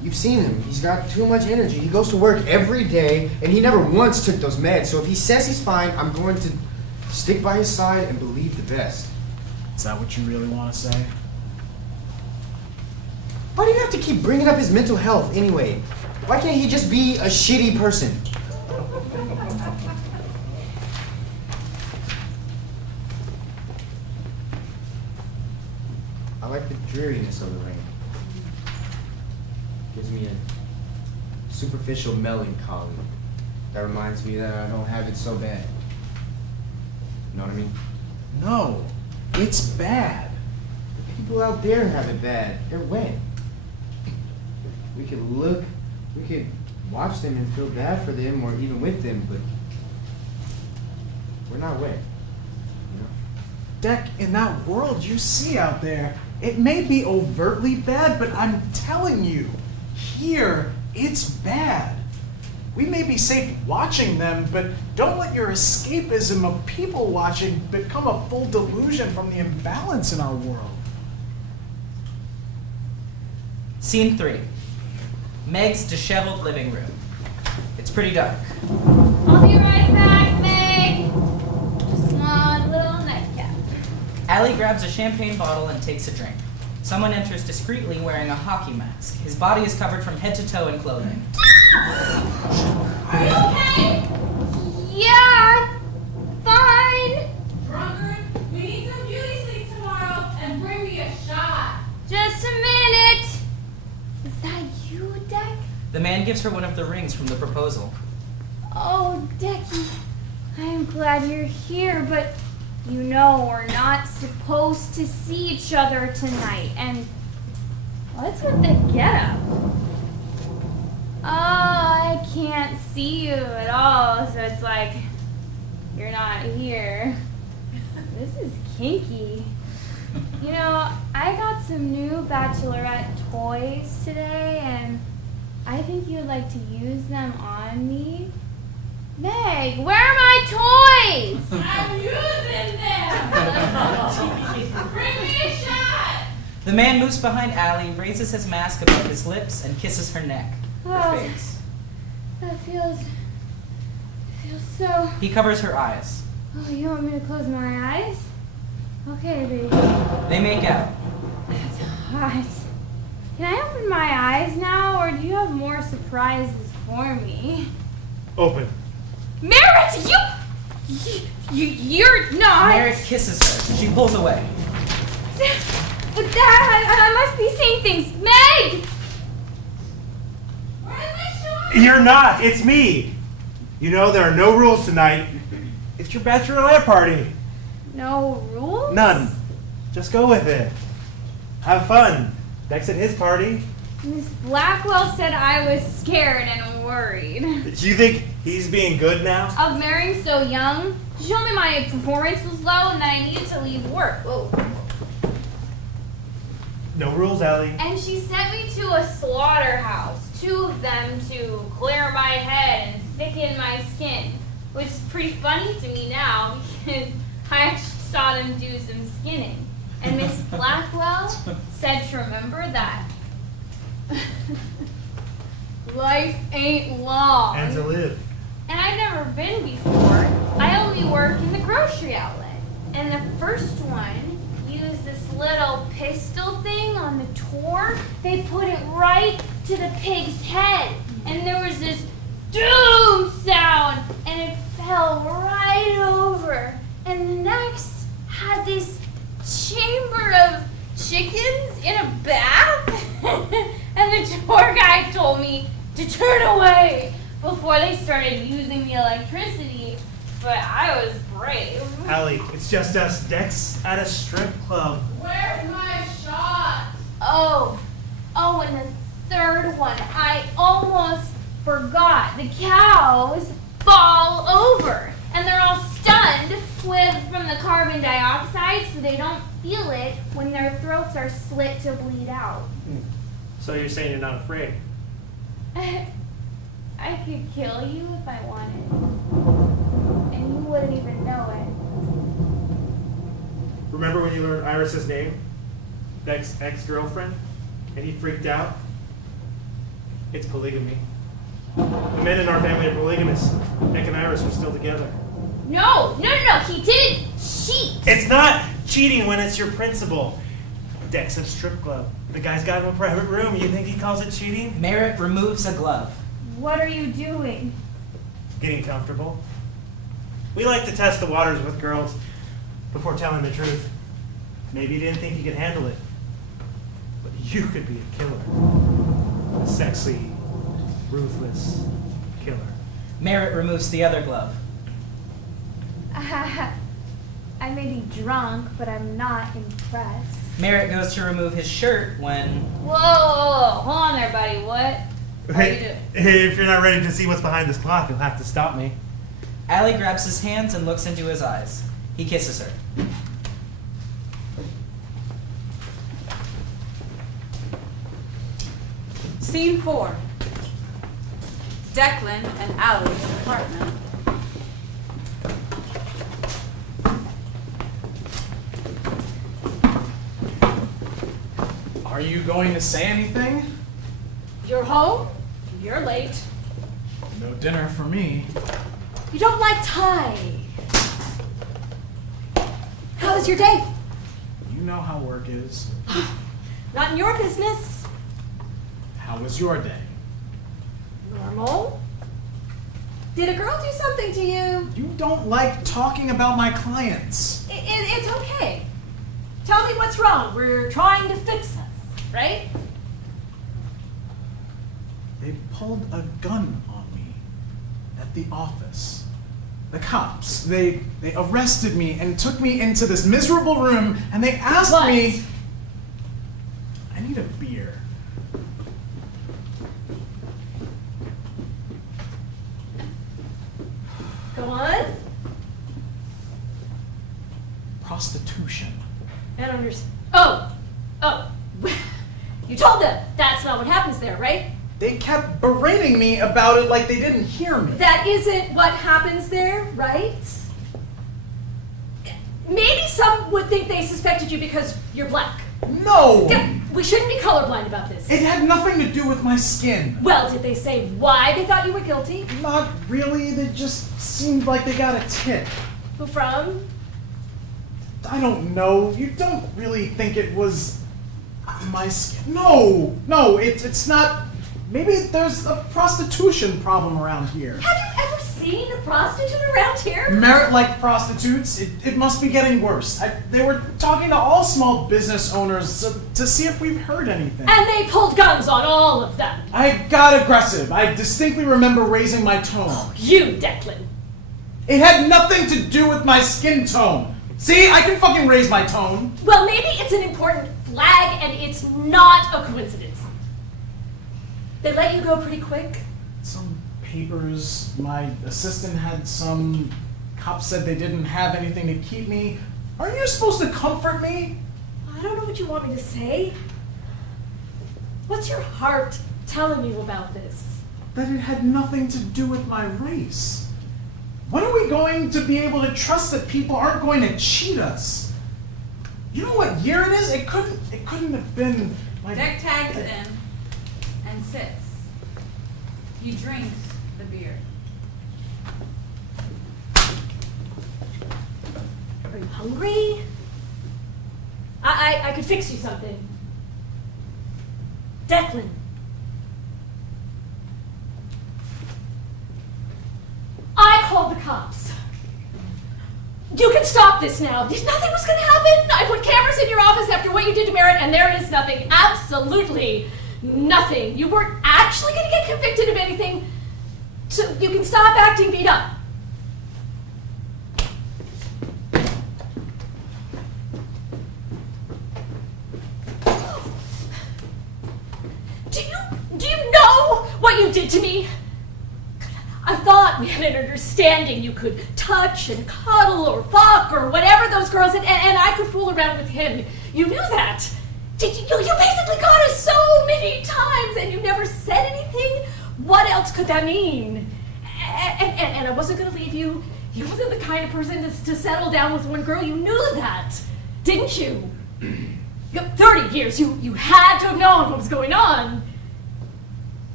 You've seen him. He's got too much energy. He goes to work every day, and he never once took those meds. So if he says he's fine, I'm going to stick by his side and believe the best. Is that what you really want to say? Why do you have to keep bringing up his mental health anyway? Why can't he just be a shitty person? I like the dreariness of the rain. Gives me a superficial melancholy that reminds me that I don't have it so bad. You know what I mean? No, it's bad. The people out there have it bad. They're wet. We could watch them and feel bad for them or even with them, but we're not winning. You know? Deck, in that world you see out there, it may be overtly bad, but I'm telling you, here, it's bad. We may be safe watching them, but don't let your escapism of people watching become a full delusion from the imbalance in our world. Scene 3. Meg's disheveled living room. It's pretty dark. I'll be right back, Meg. Just one little nightcap. Allie grabs a champagne bottle and takes a drink. Someone enters discreetly wearing a hockey mask. His body is covered from head to toe in clothing. Are you okay? Yeah, fine. Drunkard, we need some beauty sleep tomorrow and bring me a shot. Just a minute. Is that you, Deck? The man gives her one of the rings from the proposal. Oh, Decky, I am glad you're here, but you know we're not supposed to see each other tonight. And what's with the getup? Oh, I can't see you at all, so it's like you're not here. This is kinky. You know, I got some new bachelorette toys today, and I think you'd like to use them on me. Meg, where are my toys? I'm using them. Bring me a shot. The man moves behind Allie, raises his mask above his lips, and kisses her neck. Her Oh. face. That feels so. He covers her eyes. Oh, you want me to close my eyes? Okay, baby. They make out. That's hot. Can I open my eyes now, or do you have more surprises for me? Open. Merritt, you're not. Merritt kisses her. She pulls away. But Dad, I must be seeing things. Meg! Where's my shot? You're not. It's me. You know there are no rules tonight. It's your bachelorette party. No rules? None. Just go with it. Have fun. Deck's at his party. Miss Blackwell said I was scared and worried. Do you think he's being good now? Of marrying so young? She told me my performance was low and that I needed to leave work. Whoa. No rules, Allie. And she sent me to a slaughterhouse, 2 of them to clear my head and thicken my skin, which is pretty funny to me now because I actually saw them do some skinning. And Miss Blackwell said to remember that life ain't long. And to live. And I've never been before. I only work in the grocery outlet. And the first one used this little pistol thing on the tour. They put it right to the pig's head. And there was this doom sound. And it fell right over. And the next had this chamber of chickens in a bath. And the tour guide told me to turn away before they started using the electricity, but I was brave. Allie, it's just us. Deck's at a strip club. Where's my shot? Oh, and the third one, I almost forgot. The cows fall over, and they're all stunned from the carbon dioxide, so they don't feel it when their throats are slit to bleed out. So you're saying you're not afraid? I could kill you if I wanted, and you wouldn't even know it. Remember when you learned Iris's name? Deck's ex-girlfriend? And he freaked out? It's polygamy. The men in our family are polygamous. Deck and Iris are still together. No, he didn't cheat. It's not cheating when it's your principal. Deck's at a strip club. The guy's got him a private room. You think he calls it cheating? Merritt removes a glove. What are you doing? Getting comfortable. We like to test the waters with girls before telling the truth. Maybe you didn't think you could handle it. But you could be a killer. A sexy, ruthless killer. Merritt removes the other glove. I may be drunk, but I'm not impressed. Merritt goes to remove his shirt when... Whoa, hold on there, buddy. What are you doing? Hey, if you're not ready to see what's behind this clock, you'll have to stop me. Allie grabs his hands and looks into his eyes. He kisses her. Scene 4. Declan and Allie's apartment. Are you going to say anything? You're home? You're late. No dinner for me. You don't like Thai. How was your day? You know how work is. Not in your business. How was your day? Normal. Did a girl do something to you? You don't like talking about my clients. It's okay. Tell me what's wrong. We're trying to fix us, right? They pulled a gun on me at the office. The cops, they arrested me and took me into this miserable room and they asked What? me, I need a beer. Go on. Prostitution. I don't understand. Oh. You told them that's not what happens there, right? They kept berating me about it like they didn't hear me. That isn't what happens there, right? Maybe some would think they suspected you because you're black. No! We shouldn't be colorblind about this. It had nothing to do with my skin. Well, did they say why they thought you were guilty? Not really, they just seemed like they got a tip. Who from? I don't know. You don't really think it was my skin? No, it's not. Maybe there's a prostitution problem around here. Have you ever seen a prostitute around here? Merit-like prostitutes, it must be getting worse. They were talking to all small business owners to see if we've heard anything. And they pulled guns on all of them. I got aggressive. I distinctly remember raising my tone. You, Declan. It had nothing to do with my skin tone. See, I can fucking raise my tone. Well, maybe it's an important flag and it's not a coincidence. They let you go pretty quick? Some papers, my assistant had some, cops said they didn't have anything to keep me. Aren't you supposed to comfort me? I don't know what you want me to say. What's your heart telling you about this? That it had nothing to do with my race. When are we going to be able to trust that people aren't going to cheat us? You know what year it is? It couldn't have been like... Deck tags in and sits. He drinks the beer. Are you hungry? I could fix you something. Declan. I called the cops. You can stop this now. Nothing was going to happen. I put cameras in your office after what you did to Merritt, and there is nothing. Absolutely nothing. You weren't actually going to get convicted of anything, so you can stop acting beat up. Do you know what you did to me? I thought we had an understanding. You could touch and cuddle or fuck or whatever those girls did, and I could fool around with him. You knew that. You basically got us so many times, and you never said anything. What else could that mean? And I wasn't going to leave you. You wasn't the kind of person to settle down with one girl. You knew that, didn't you? 30 years, you had to have known what was going on.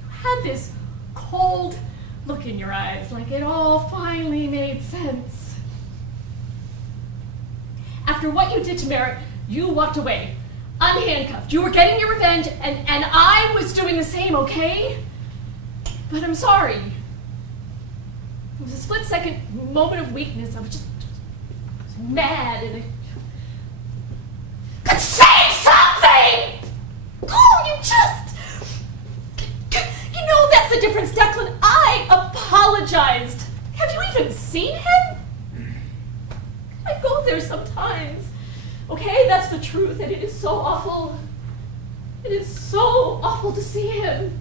You had this cold look in your eyes, like it all finally made sense. After what you did to Merritt, you walked away, unhandcuffed. You were getting your revenge, and I was doing the same, okay? But I'm sorry. It was a split-second moment of weakness. I was mad, and But say something! Oh, you know, that's the difference, Declan. I apologized. Have you even seen him? I go there sometimes. Okay, that's the truth, and it is so awful. It is so awful to see him.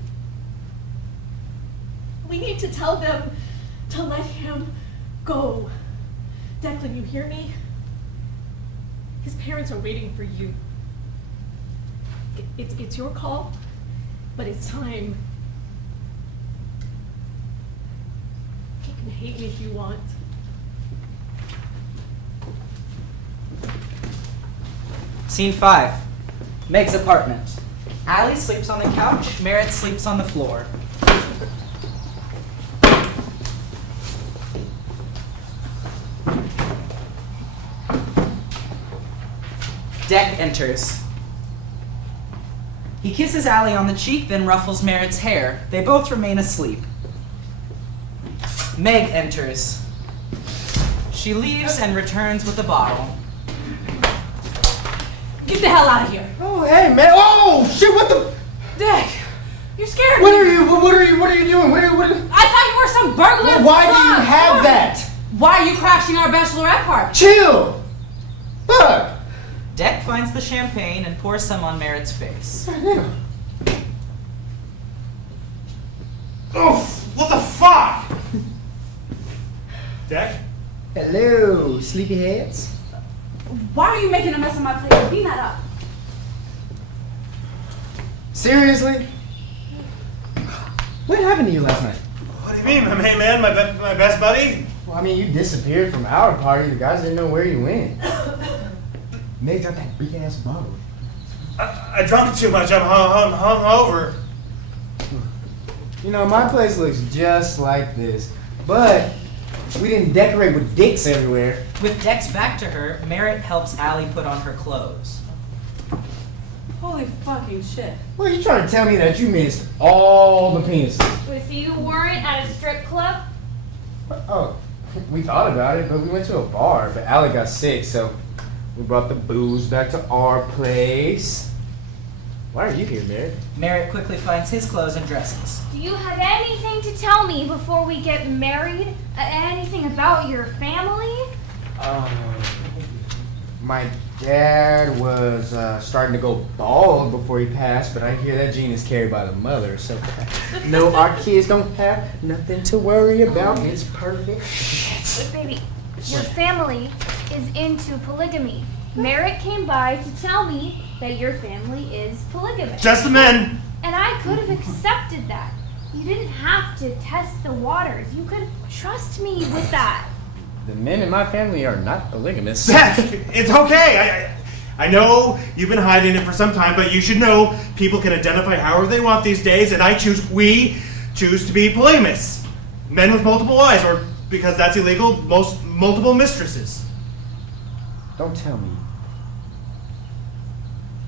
We need to tell them to let him go. Declan, you hear me? His parents are waiting for you. It's your call, but it's time. You can hate me if you want. Scene 5. Meg's apartment. Allie sleeps on the couch, Merritt sleeps on the floor. Deck enters. He kisses Allie on the cheek, then ruffles Merritt's hair. They both remain asleep. Meg enters. She leaves and returns with a bottle. Get the hell out of here. Oh, hey, man. Oh, shit, what the? Dick, you scared What me. are you doing? What are you? I thought you were some burglar. Why do you have that? Why are you crashing our bachelorette party? Chill. Fuck. Deck finds the champagne and pours some on Merritt's face. Damn. Oh, what the fuck? Deck? Hello, sleepyheads. Why are you making a mess of my plate? Clean that up. Seriously? What happened to you last night? What do you mean, hey man, my best buddy? Well, I mean, you disappeared from our party. The guys didn't know where you went. Meg got that big ass bottle. I drunk too much. I'm hungover. You know, my place looks just like this, but we didn't decorate with dicks everywhere. With Deck's back to her, Merritt helps Allie put on her clothes. Holy fucking shit. Well, you trying to tell me that you missed all the penises? So you weren't at a strip club? Oh, we thought about it, but we went to a bar. But Allie got sick, so we brought the booze back to our place. Why are you here, Merritt? Merritt quickly finds his clothes and dresses. Do you have anything to tell me before we get married? Anything about your family? My dad was starting to go bald before he passed, but I hear that gene is carried by the mother, so no, our kids don't have nothing to worry about. It's perfect. But baby, your family is into polygamy. Merritt came by to tell me that your family is polygamous. Just the men. And I could have accepted that. You didn't have to test the waters. You could trust me with that. The men in my family are not polygamous. Deck, it's okay. I know you've been hiding it for some time, but you should know people can identify however they want these days, and we choose to be polygamous. Men with multiple wives, or because that's illegal, multiple mistresses. Don't tell me.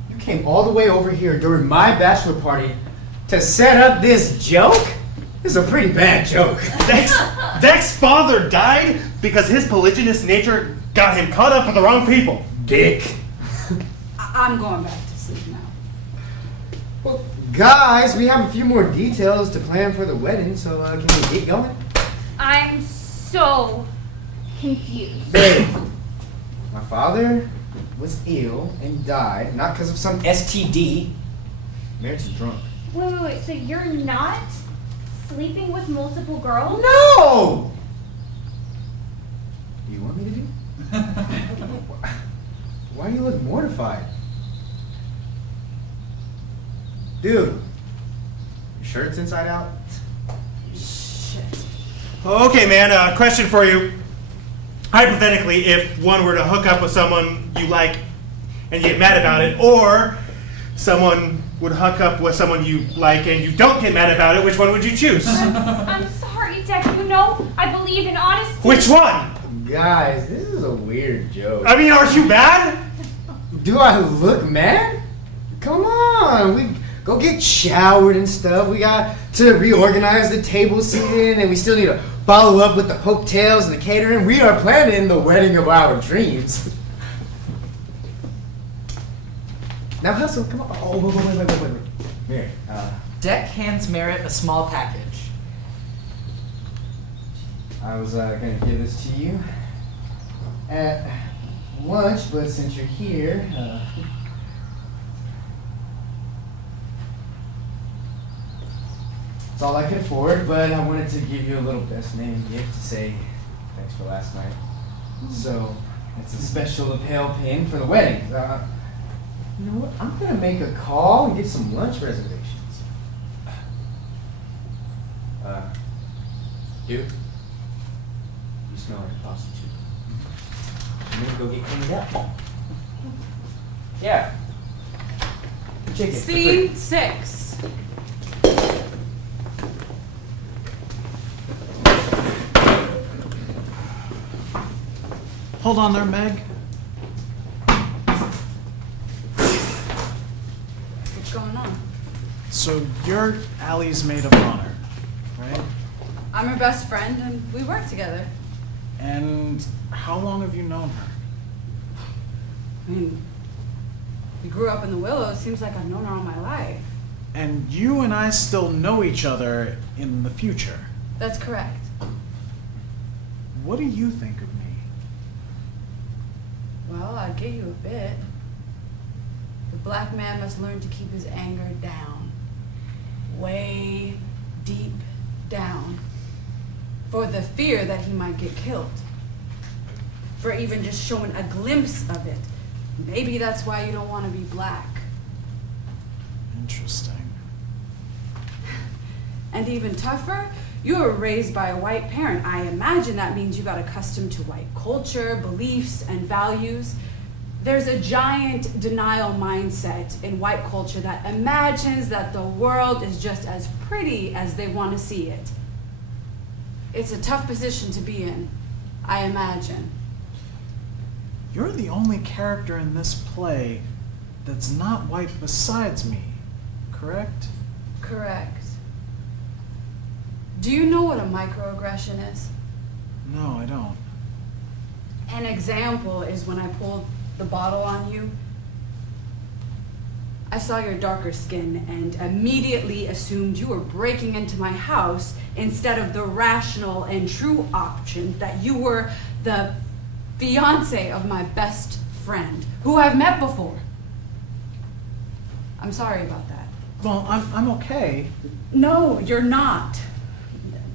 You came all the way over here during my bachelor party to set up this joke? This is a pretty bad joke. Deck's father died because his polygynous nature got him caught up with the wrong people. Dick. I'm going back to sleep now. Well, guys, we have a few more details to plan for the wedding, so can we get going? I'm so confused. Babe, my father was ill and died, not because of some STD. Merritt's drunk. Wait. So you're not sleeping with multiple girls? No! Do you want me to do? Why do you look mortified? Dude, your shirt's inside out? Shit. Okay, man, question for you. Hypothetically, if one were to hook up with someone you like and you get mad about it, or someone would hook up with someone you like and you don't get mad about it, which one would you choose? I'm sorry, Deck. You know I believe in honesty. Which one? Guys, this is a weird joke. I mean, aren't you mad? Do I look mad? Come on, we go get showered and stuff. We got to reorganize the table seating, and we still need to follow up with the hotels and the catering. We are planning the wedding of our dreams. Now hustle, come on. Oh, wait. Here, Deck hands Merritt a small package. I was gonna give this to you at lunch, but since you're here, It's all I can afford, but I wanted to give you a little best man gift to say thanks for last night. So, it's a special lapel pin for the wedding. You know what? I'm gonna make a call and get some lunch reservations. Dude, you smell like a prostitute. I'm gonna go get cleaned up. Yeah. Chicken. Scene 6. Hold on there, Meg. What's going on? So you're Allie's maid of honor, right? I'm her best friend, and we work together. And how long have you known her? I mean, we grew up in the Willows. Seems like I've known her all my life. And you and I still know each other in the future. That's correct. What do you think of me? Well, I'll give you a bit. The black man must learn to keep his anger down. Way deep down. For the fear that he might get killed. For even just showing a glimpse of it. Maybe that's why you don't want to be black. Interesting. And even tougher, you were raised by a white parent. I imagine that means you got accustomed to white culture, beliefs, and values. There's a giant denial mindset in white culture that imagines that the world is just as pretty as they want to see it. It's a tough position to be in, I imagine. You're the only character in this play that's not white besides me, correct? Correct. Do you know what a microaggression is? No, I don't. An example is when I pulled the bottle on you. I saw your darker skin and immediately assumed you were breaking into my house instead of the rational and true option that you were the fiance of my best friend, who I've met before. I'm sorry about that. Well, I'm okay. No, you're not.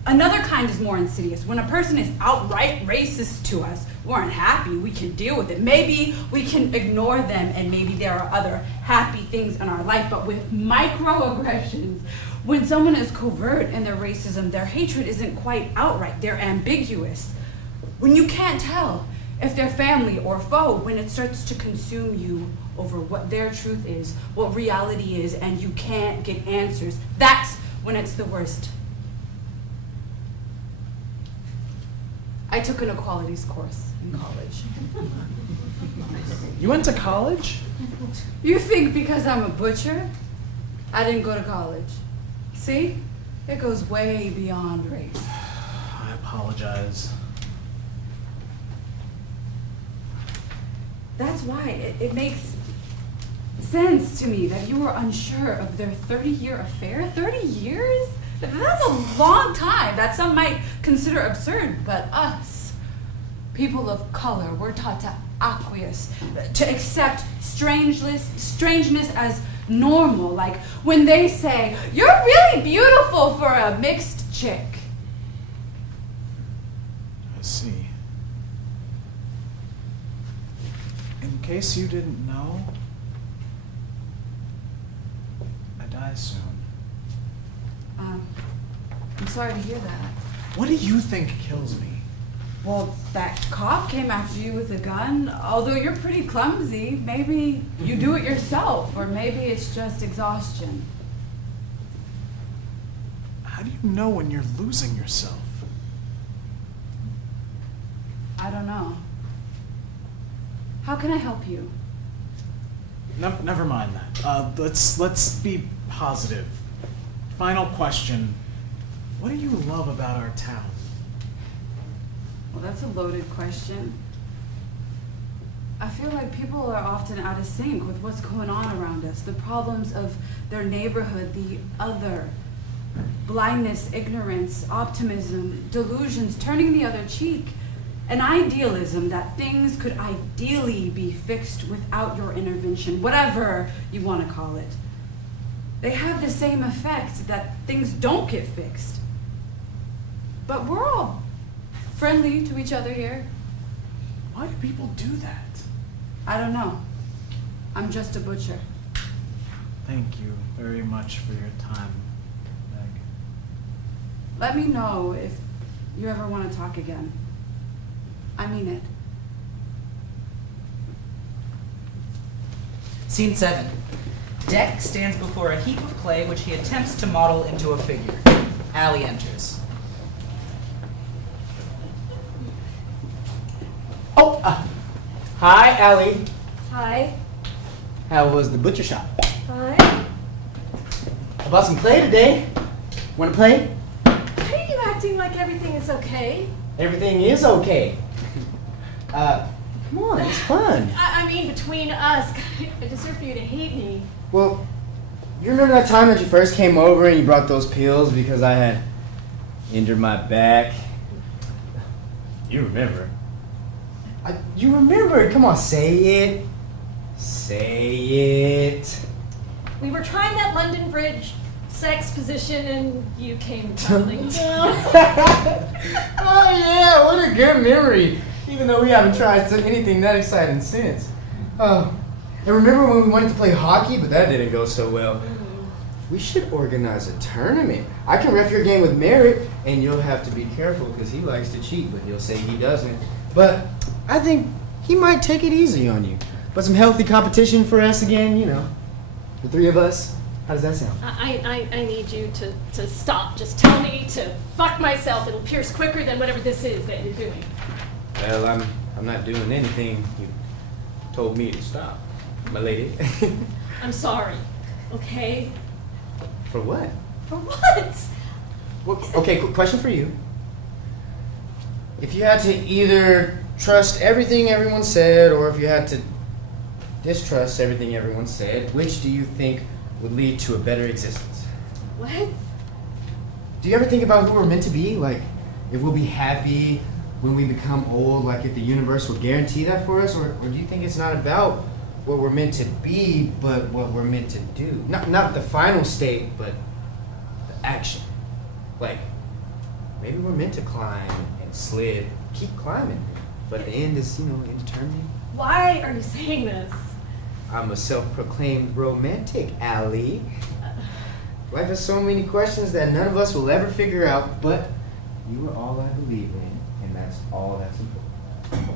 Another kind is more insidious. When a person is outright racist to us, we're unhappy, we can deal with it. Maybe we can ignore them and maybe there are other happy things in our life. But with microaggressions, when someone is covert in their racism, their hatred isn't quite outright, they're ambiguous. When you can't tell if they're family or foe, when it starts to consume you over what their truth is, what reality is, and you can't get answers, that's when it's the worst. I took an equalities course in college. You went to college? You think because I'm a butcher, I didn't go to college? See? It goes way beyond race. I apologize. That's why it makes sense to me that you were unsure of their 30-year affair. 30 years? That's a long time that some might consider absurd, but us, people of color, we're taught to acquiesce, to accept strangeness as normal. Like when they say, "You're really beautiful for a mixed chick." I see. In case you didn't know, I die soon. I'm sorry to hear that. What do you think kills me? Well, that cop came after you with a gun. Although you're pretty clumsy, maybe you do it yourself, or maybe it's just exhaustion. How do you know when you're losing yourself? I don't know. How can I help you? Never mind that. Let's be positive. Final question. What do you love about our town? Well, that's a loaded question. I feel like people are often out of sync with what's going on around us, the problems of their neighborhood, the other, blindness, ignorance, optimism, delusions, turning the other cheek, an idealism that things could ideally be fixed without your intervention, whatever you want to call it. They have the same effect that things don't get fixed. But we're all friendly to each other here. Why do people do that? I don't know. I'm just a butcher. Thank you very much for your time, Meg. Let me know if you ever want to talk again. I mean it. Scene 7. Deck stands before a heap of clay which he attempts to model into a figure. Allie enters. Oh, hi, Allie. Hi. How was the butcher shop? Hi. I bought some clay today. Want to play? Why are you acting like everything is okay? Everything is okay. Come on, it's fun. I mean, between us, I deserve for you to hate me. Well, you remember that time that you first came over and you brought those pills because I had injured my back? You remember. You remember it. Come on, say it. Say it. We were trying that London Bridge sex position and you came tumbling down. Oh yeah, what a good memory. Even though we haven't tried anything that exciting since. Oh, and remember when we wanted to play hockey, but that didn't go so well. We should organize a tournament. I can ref your game with Merritt, and you'll have to be careful because he likes to cheat, but he'll say he doesn't. But I think he might take it easy on you. But some healthy competition for us again, you know. The three of us. How does that sound? I need you to stop. Just tell me to fuck myself. It'll pierce quicker than whatever this is that you're doing. Well, I'm not doing anything you told me to stop, my lady. I'm sorry. Okay? For what? For what? Well, okay, question for you. If you had to either trust everything everyone said, or if you had to distrust everything everyone said, which do you think would lead to a better existence? What? Do you ever think about who we're meant to be? Like, if we'll be happy when we become old, like if the universe will guarantee that for us? Or do you think it's not about what we're meant to be, but what we're meant to do? Not the final state, but the action. Like, maybe we're meant to climb and slid, keep climbing, but the end is, indeterminate. Why are you saying this? I'm a self-proclaimed romantic, Allie. Life has so many questions that none of us will ever figure out, but you are all I believe in, and that's all that's important.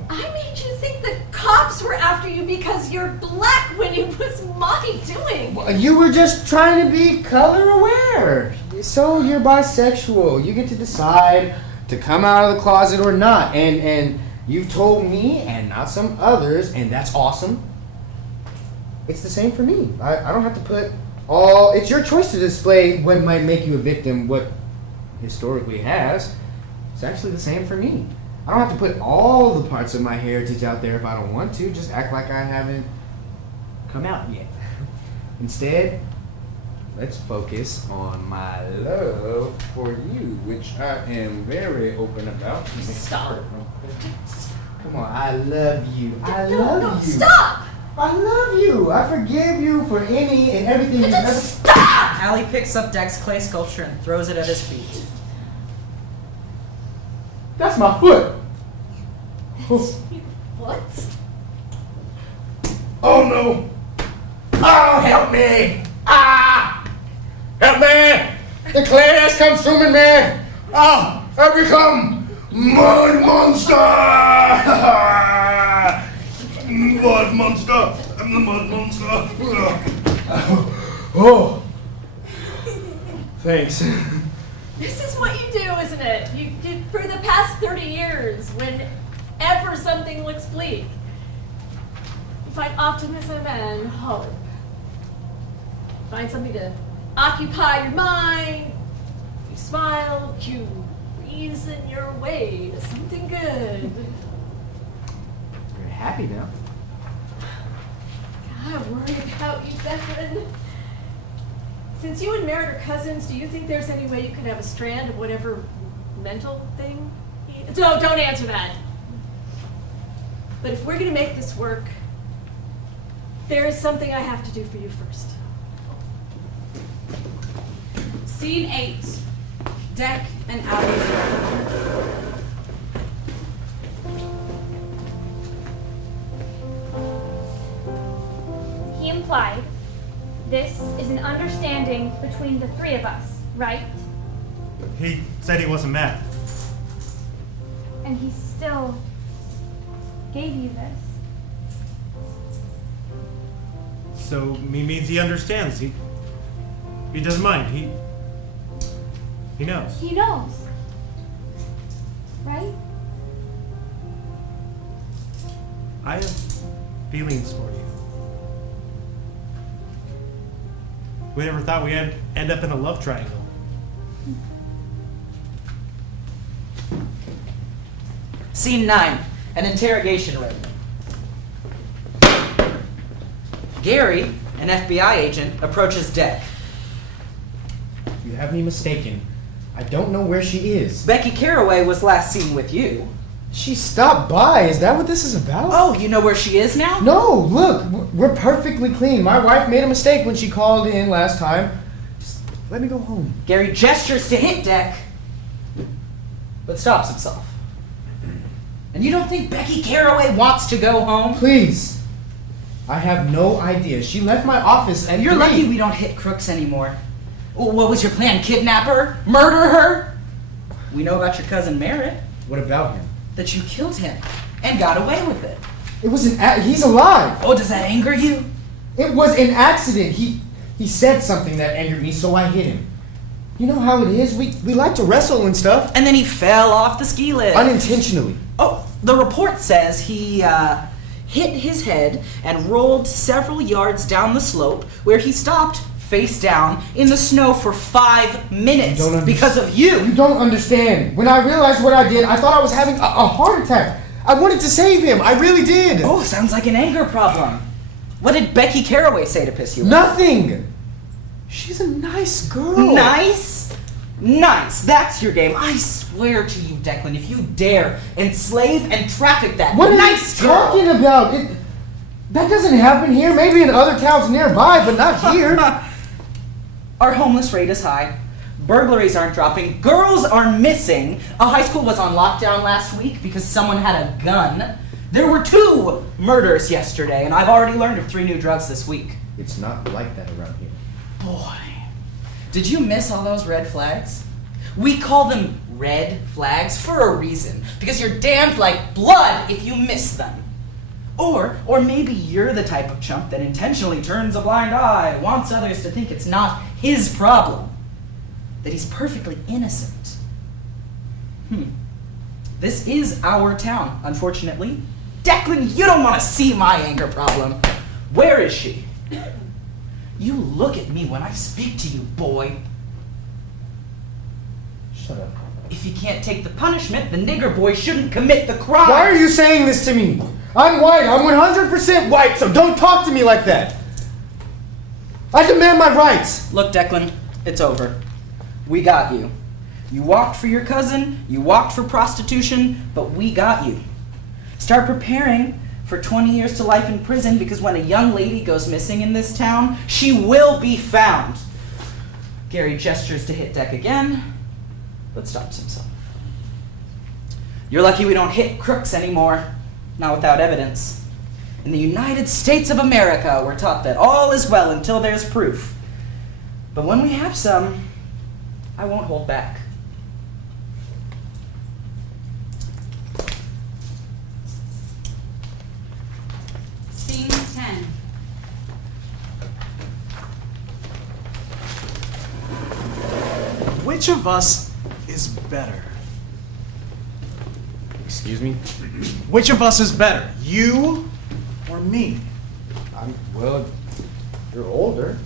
I made you think the cops were after you because you're black when it was my doing. Well, you were just trying to be color aware. So you're bisexual. You get to decide to come out of the closet or not. And you told me and not some others, and that's awesome. It's the same for me. I don't have to put it's your choice to display what might make you a victim, what historically has. It's actually the same for me. I don't have to put all the parts of my heritage out there if I don't want to. Just act like I haven't come out yet. Instead, let's focus on my love for you, which I am very open about. Stop. Come on, I love you. I love you. Stop! I love you. I forgive you for any and everything you've ever. Stop! Allie picks up Deck's clay sculpture and throws it at his feet. That's my foot. What? Oh no. Oh, help me. Ah! Help me. The clay has consuming me. Oh, I've become mud monster. Mud monster. I'm the mud monster. Oh. Thanks. This is what you do, isn't it? You did for the past 30 years, whenever something looks bleak. You find optimism and hope. Find something to occupy your mind. You smile, you reason your way to something good. You're happy now. I worry about you, Bethany. Since you and Merritt are cousins, do you think there's any way you could have a strand of whatever mental thing? No, don't answer that. But if we're going to make this work, there is something I have to do for you first. Scene 8. Deck and Alley's room. He implied this is an understanding between the three of us, right? He said he wasn't mad. And he still gave you this. So means he understands. He doesn't mind. He knows. He knows. Right? I have feelings for you. We never thought we'd end up in a love triangle. Scene 9, an interrogation room. Gary, an FBI agent, approaches Deck. You have me mistaken. I don't know where she is. Becky Caraway was last seen with you. She stopped by. Is that what this is about? Oh, you know where she is now? No, look, we're perfectly clean. My wife made a mistake when she called in last time. Just let me go home. Gary gestures to hit Deck, but stops himself. And you don't think Becky Caraway wants to go home? Please. I have no idea. She left my office and You're lucky we don't hit crooks anymore. What was your plan? Kidnap her? Murder her? We know about your cousin Merritt. What about him? That you killed him and got away with it. It was he's alive. Oh, does that anger you? It was an accident. He said something that angered me, so I hit him. You know how it is. We like to wrestle and stuff. And then he fell off the ski lift. Unintentionally. Oh, the report says he hit his head and rolled several yards down the slope where he stopped face down in the snow for 5 minutes because of you. You don't understand. When I realized what I did, I thought I was having a heart attack. I wanted to save him. I really did. Oh, sounds like an anger problem. What did Becky Caraway say to piss you off? Nothing. She's a nice girl. Nice? Nice. That's your game. I swear to you, Declan, if you dare enslave and traffic that what nice are you talking about? That doesn't happen here. Maybe in other towns nearby, but not here. Our homeless rate is high. Burglaries aren't dropping. Girls are missing. A high school was on lockdown last week because someone had a gun. There were 2 murders yesterday, and I've already learned of 3 new drugs this week. It's not like that around here. Boy, did you miss all those red flags? We call them red flags for a reason, because you're damned like blood if you miss them. Or maybe you're the type of chump that intentionally turns a blind eye, wants others to think it's not his problem, that he's perfectly innocent. This is our town, unfortunately. Declan, you don't want to see my anger problem. Where is she? You look at me when I speak to you, boy. Shut up. If you can't take the punishment, the nigger boy shouldn't commit the crime. Why are you saying this to me? I'm white. I'm 100% white, so don't talk to me like that. I demand my rights. Look, Declan, it's over. We got you. You walked for your cousin, you walked for prostitution, but we got you. Start preparing for 20 years to life in prison, because when a young lady goes missing in this town, she will be found. Gary gestures to hit Deck again, but stops himself. You're lucky we don't hit crooks anymore. Not without evidence. In the United States of America, we're taught that all is well until there's proof. But when we have some, I won't hold back. Scene 10. Which of us is better? Excuse me? Which of us is better, you or me? Well, you're older.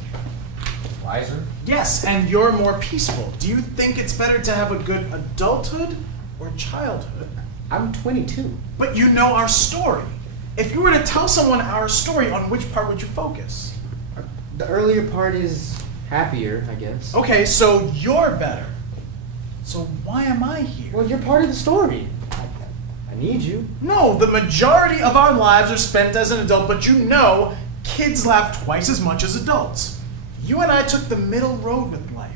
Wiser. Yes, and you're more peaceful. Do you think it's better to have a good adulthood or childhood? I'm 22. But you know our story. If you were to tell someone our story, on which part would you focus? The earlier part is happier, I guess. Okay, so you're better. So why am I here? Well, you're part of the story. I need you. No, the majority of our lives are spent as an adult, but you know, kids laugh twice as much as adults. You and I took the middle road with life.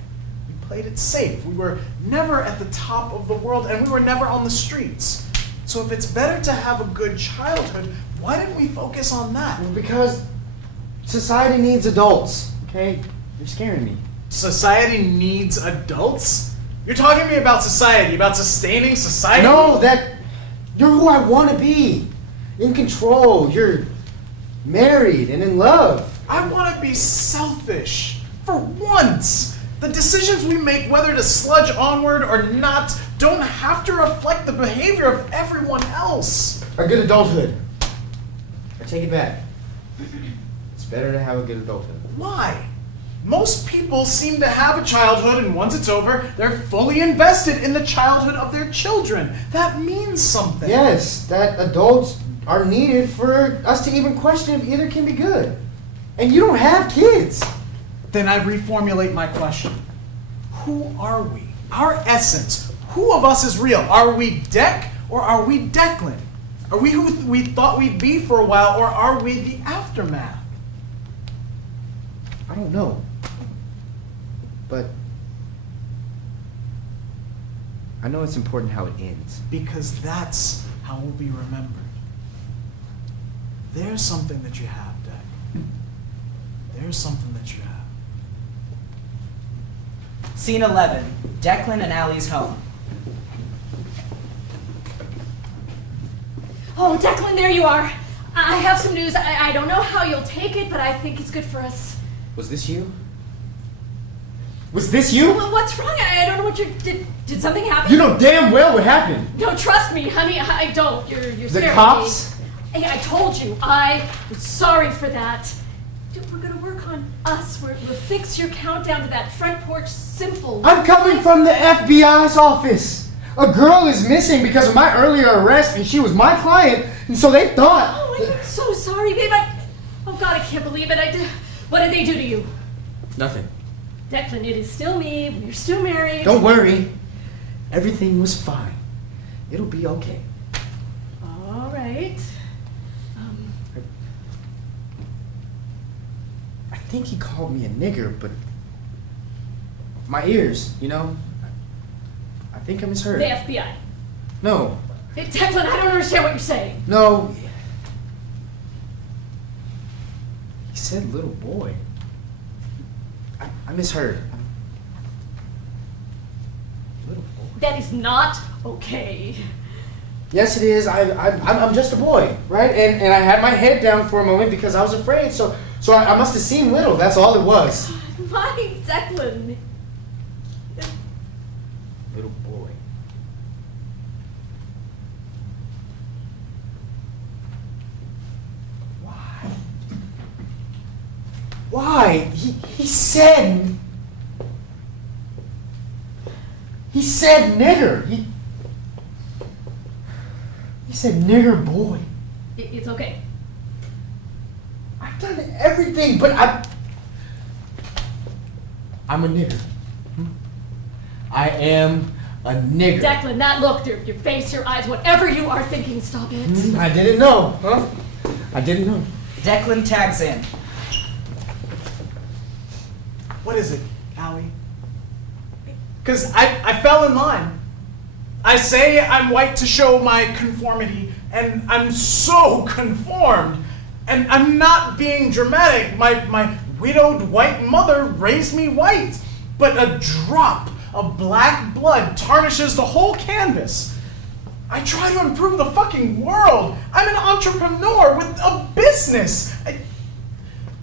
We played it safe. We were never at the top of the world, and we were never on the streets. So if it's better to have a good childhood, why didn't we focus on that? Well, because society needs adults, okay? You're scaring me. Society needs adults? You're talking to me about society, about sustaining society? No, that you're who I want to be. In control. You're married and in love. I want to be selfish. For once. The decisions we make, whether to sludge onward or not, don't have to reflect the behavior of everyone else. A good adulthood. I take it back. It's better to have a good adulthood. Why? Most people seem to have a childhood, and once it's over, they're fully invested in the childhood of their children. That means something. Yes, that adults are needed for us to even question if either can be good. And you don't have kids. Then I reformulate my question. Who are we? Our essence. Who of us is real? Are we Deck or are we Declan? Are we who we thought we'd be for a while, or are we the aftermath? I don't know. But I know it's important how it ends. Because that's how we'll be remembered. There's something that you have, Deck. There's something that you have. Scene 11, Declan and Allie's home. Oh, Declan, there you are. I have some news. I don't know how you'll take it, but I think it's good for us. Was this you? Was this you? Well, what's wrong? I don't know what did something happen? You know damn well what happened. No, trust me, honey. I don't. You're The scaring cops? me. Hey, I told you. I was sorry for that. Dude, we're gonna work on us. We'll fix your countdown to that front porch simple. I'm coming from the FBI's office. A girl is missing because of my earlier arrest, and she was my client, and so they thought. Oh, I'm so sorry, babe. Oh God, I can't believe it. What did they do to you? Nothing. Declan, it is still me. We're still married. Don't worry. Everything was fine. It'll be okay. All right. I think he called me a nigger, but my ears, you know, I think I misheard. The FBI. No. Hey, Declan, I don't understand what you're saying. No. He said little boy. I misheard. Little boy. That is not okay. Yes, it is. I'm just a boy, right? And I had my head down for a moment because I was afraid. So I must have seen little. That's all it was. My Declan. Little boy. Why? Why? He said. He said nigger. He said nigger boy. It's okay. I've done everything, but I'm a nigger. I am a nigger. Declan, that look, your face, your eyes, whatever you are thinking, stop it. I didn't know, huh? I didn't know. Declan tags in. What is it, Allie? Because I fell in line. I say I'm white to show my conformity, and I'm so conformed. And I'm not being dramatic. My widowed white mother raised me white. But a drop of black blood tarnishes the whole canvas. I try to improve the fucking world. I'm an entrepreneur with a business.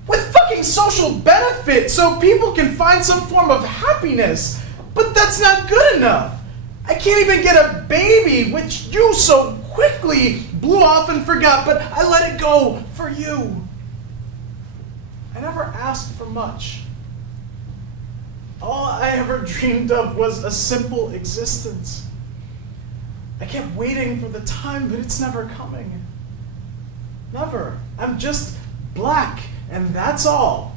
With fucking social benefit so people can find some form of happiness. But that's not good enough. I can't even get a baby, which you so quickly blew off and forgot, but I let it go for you. I never asked for much. All I ever dreamed of was a simple existence. I kept waiting for the time, but it's never coming. Never. I'm just black, and that's all.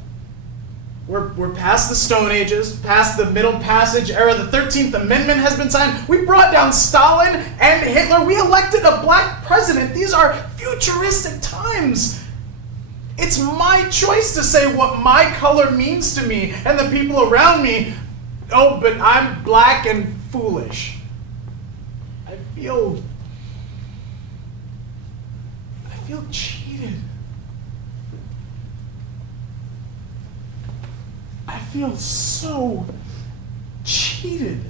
We're past the Stone Ages, past the Middle Passage era. The 13th Amendment has been signed. We brought down Stalin and Hitler. We elected a black president. These are futuristic times. It's my choice to say what my color means to me and the people around me. Oh, but I'm black and foolish. I feel cheated. I feel so cheated.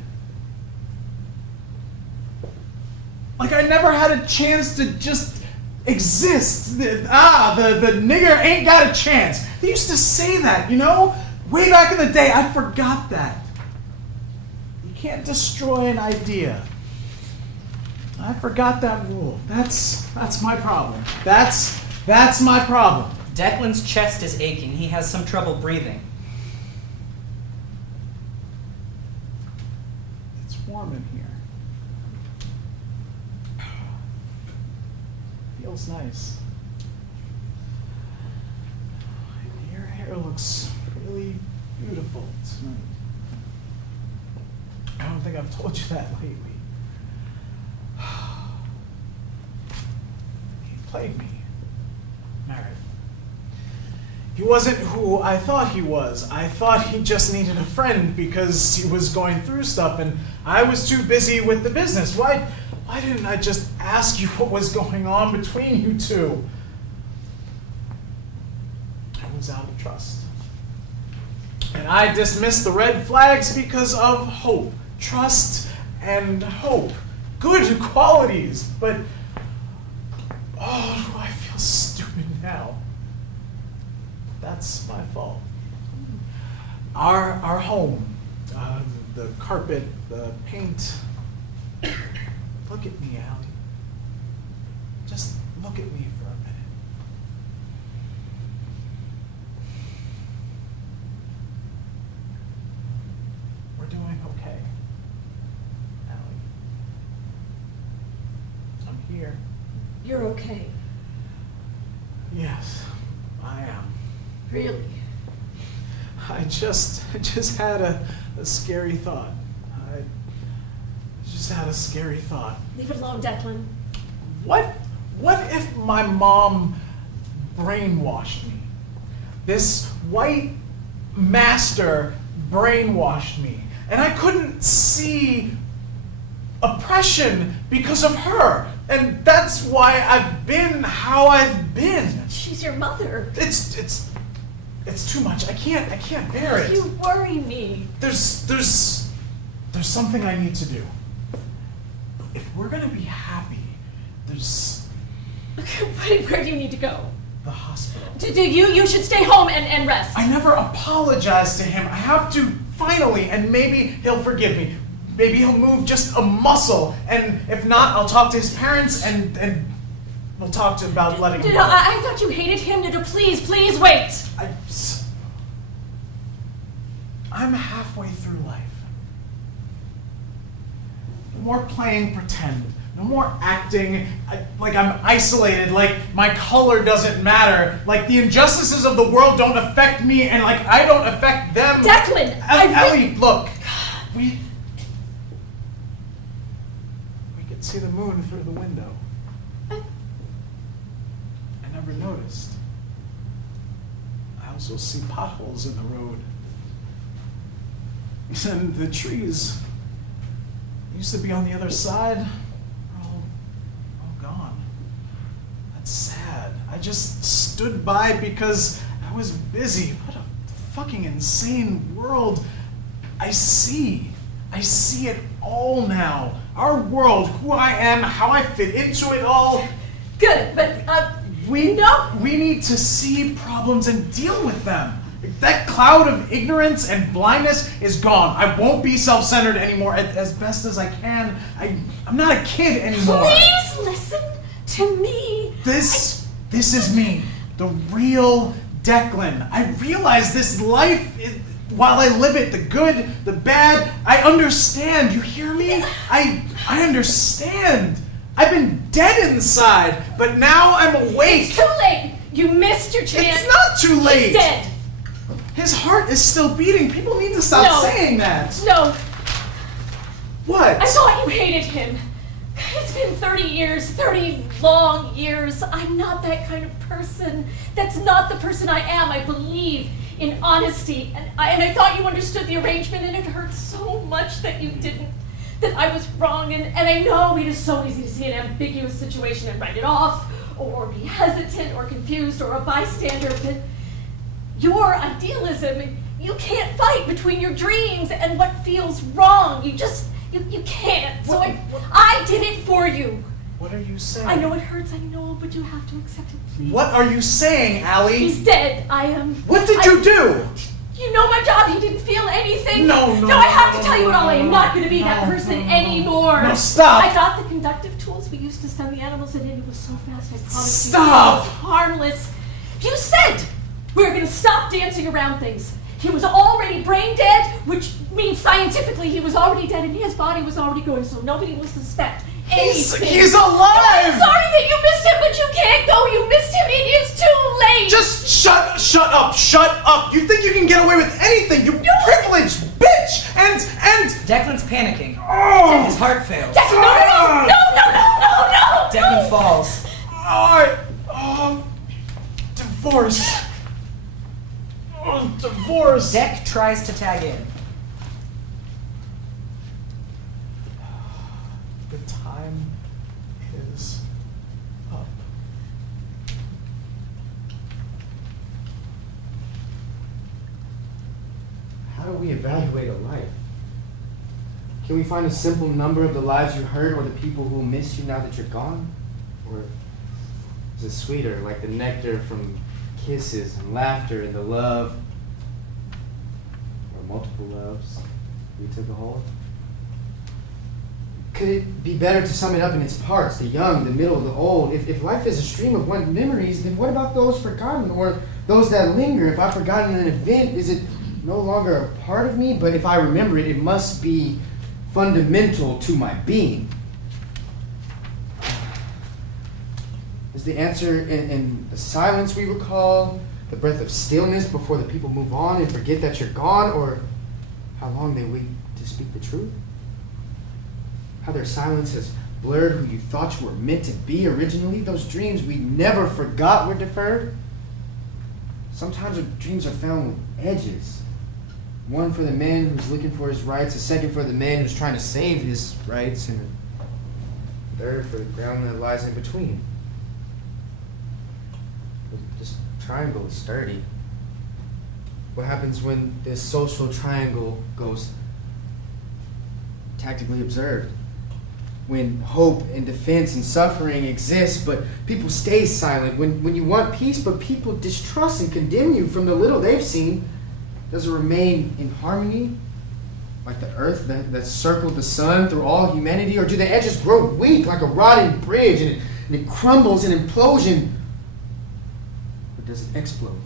Like I never had a chance to just exist. The nigger ain't got a chance. They used to say that, you know? Way back in the day, I forgot that. You can't destroy an idea. I forgot that rule. That's my problem. That's my problem. Declan's chest is aching. He has some trouble breathing. It's warm in here. Feels nice. Your hair looks really beautiful tonight. I don't think I've told you that lately. He played me. Merritt. He wasn't who I thought he was. I thought he just needed a friend because he was going through stuff and I was too busy with the business. Why didn't I just ask you what was going on between you two? I was out of trust. And I dismissed the red flags because of hope. Trust and hope. Good qualities, but oh, do I feel stupid now. That's my fault. Our home, the carpet, the paint. Look at me, Allie. Just look at me for a minute. We're doing okay, Allie. I'm here. You're okay. Yes, I am. Really? I just had a scary thought. I just had a scary thought. Leave it alone, Declan. What if my mom brainwashed me? This white master brainwashed me, and I couldn't see oppression because of her. And that's why I've been how I've been. She's your mother. It's too much. I can't bear it. You worry me. There's something I need to do. If we're gonna be happy, there's Where do you need to go? the hospital. You should stay home and rest. I never apologized to him. I have to finally, and maybe he'll forgive me. Maybe he'll move just a muscle, and if not, I'll talk to his parents and we'll talk to about letting him go. I thought you hated him. Please wait. I'm halfway through life. No more playing pretend. No more acting like I'm isolated, like my color doesn't matter, like the injustices of the world don't affect me and like I don't affect them. Declan! Ellie, look. We could see the moon through the window. I never noticed. I also see potholes in the road. And the trees used to be on the other side. Are all gone. That's sad. I just stood by because I was busy. What a fucking insane world. I see it all now. Our world, who I am, how I fit into it all. Good, but We need to see problems and deal with them. That cloud of ignorance and blindness is gone. I won't be self-centered anymore as best as I can. I'm not a kid anymore. Please listen to me. This is me. The real Declan. I realize this life, while I live it, the good, the bad, I understand. You hear me? I understand. I've been dead inside, but now I'm awake. It's too late. You missed your chance. It's not too late. He's dead. His heart is still beating. People need to stop saying that. No. What? I thought you hated him. It's been 30 years, 30 long years. I'm not that kind of person. That's not the person I am. I believe in honesty, and I thought you understood the arrangement, and it hurt so much that you didn't, that I was wrong, and I know it is so easy to see an ambiguous situation and write it off, or be hesitant or confused or a bystander, but your idealism, you can't fight between your dreams and what feels wrong. You can't. So I did it for you. What are you saying? I know it hurts, I know, but you have to accept it, please. What are you saying, Allie? He's dead. I am. What did you do? You know my job. He didn't feel anything. No, I have to tell you it all. I am not going to be that person anymore. No, stop. I got the conductive tools we used to stun the animals, and it was so fast. I promise Stop. you. It was harmless. You said we were going to stop dancing around things. He was already brain dead, which means scientifically he was already dead, and his body was already going, so nobody will suspect anything. He's alive. I'm sorry that you missed him, but you can't go. You missed him. It is too late. Just shut up. You think you can get away with anything, you privileged bitch. And Declan's panicking. Oh. His heart fails. Declan, no. Declan falls. Divorce. Divorce. Deck tries to tag in. The time is up. How do we evaluate a life? Can we find a simple number of the lives you hurt or the people who will miss you now that you're gone? Or is it sweeter, like the nectar from kisses and laughter and the love, or multiple loves we took a hold? Could it be better to sum it up in its parts, the young, the middle, the old? If life is a stream of one memories, then what about those forgotten or those that linger? If I've forgotten an event, is it no longer a part of me? But if I remember it, it must be fundamental to my being. Is the answer in the silence we recall, the breath of stillness before the people move on and forget that you're gone, or how long they wait to speak the truth? How their silence has blurred who you thought you were meant to be originally? Those dreams we never forgot were deferred? Sometimes our dreams are found with edges. One for the man who's looking for his rights, a second for the man who's trying to save his rights, and a third for the ground that lies in between. This triangle is sturdy. What happens when this social triangle goes tactically observed? When hope and defense and suffering exist, but people stay silent. When you want peace, but people distrust and condemn you from the little they've seen, does it remain in harmony? Like the earth that circled the sun through all humanity? Or do the edges grow weak like a rotting bridge and it crumbles in implosion? Or does it explode?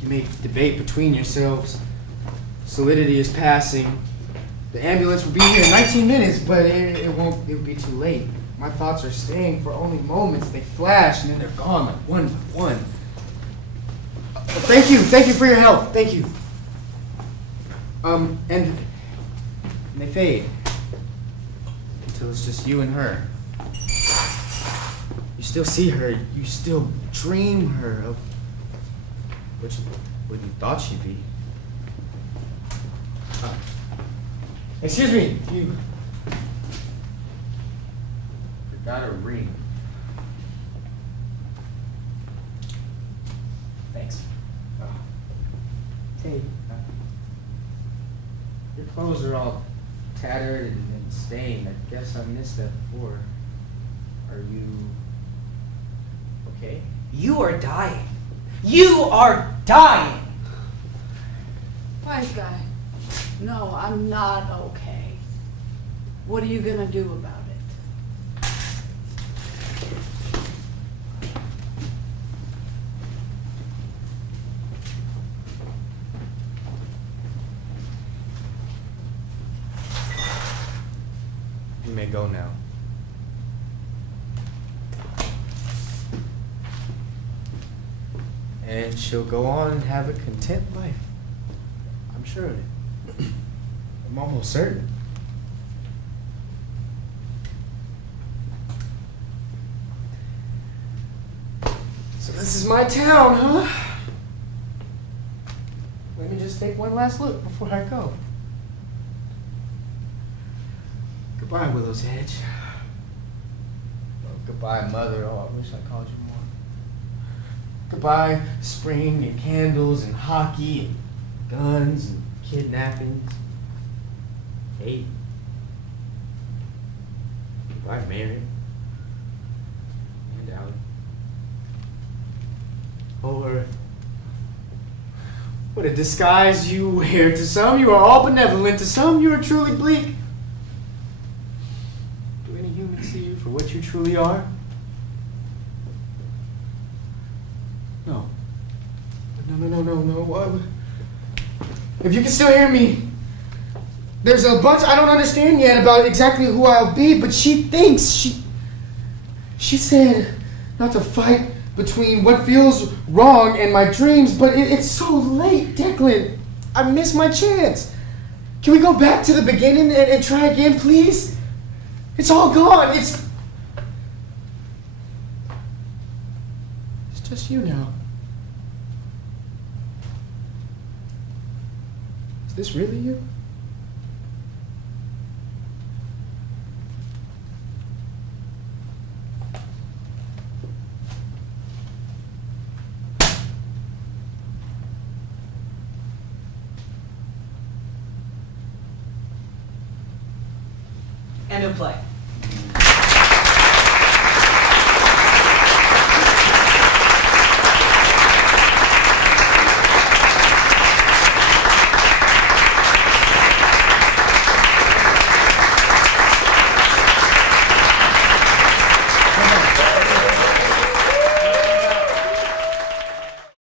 You may debate between yourselves. Solidity is passing. The ambulance will be here in 19 minutes, but it'll be too late. My thoughts are staying for only moments. They flash and then they're gone like one by one. Thank you for your help. Thank you. And they fade until it's just you and her. You still see her. You still dream her of what you thought she'd be. Excuse me, you forgot a ring. Thanks. Hey, your clothes are all tattered and stained. I guess I missed that before. Are you okay? You are dying. You are dying! Wise guy. No, I'm not okay. What are you gonna do about it? You may go now. And she'll go on and have a content life. I'm sure of it. I'm almost certain. This is my town, huh? Let me just take one last look before I go. Goodbye, Willow's Edge. Oh, goodbye, Mother. Oh, I wish I called you more. Goodbye, spring and candles and hockey and guns and kidnappings. Hate. Goodbye, Mary. And Allie. Oh, Earth. What a disguise you wear. To some, you are all benevolent. To some, you are truly bleak. Do any humans see you for what you truly are? No. No. If you can still hear me, there's a bunch I don't understand yet about exactly who I'll be, but she thinks, she said not to fight between what feels wrong and my dreams, but it's so late, Declan. I missed my chance. Can we go back to the beginning and try again, please? It's all gone. It's just you now. Is this really you? End of play.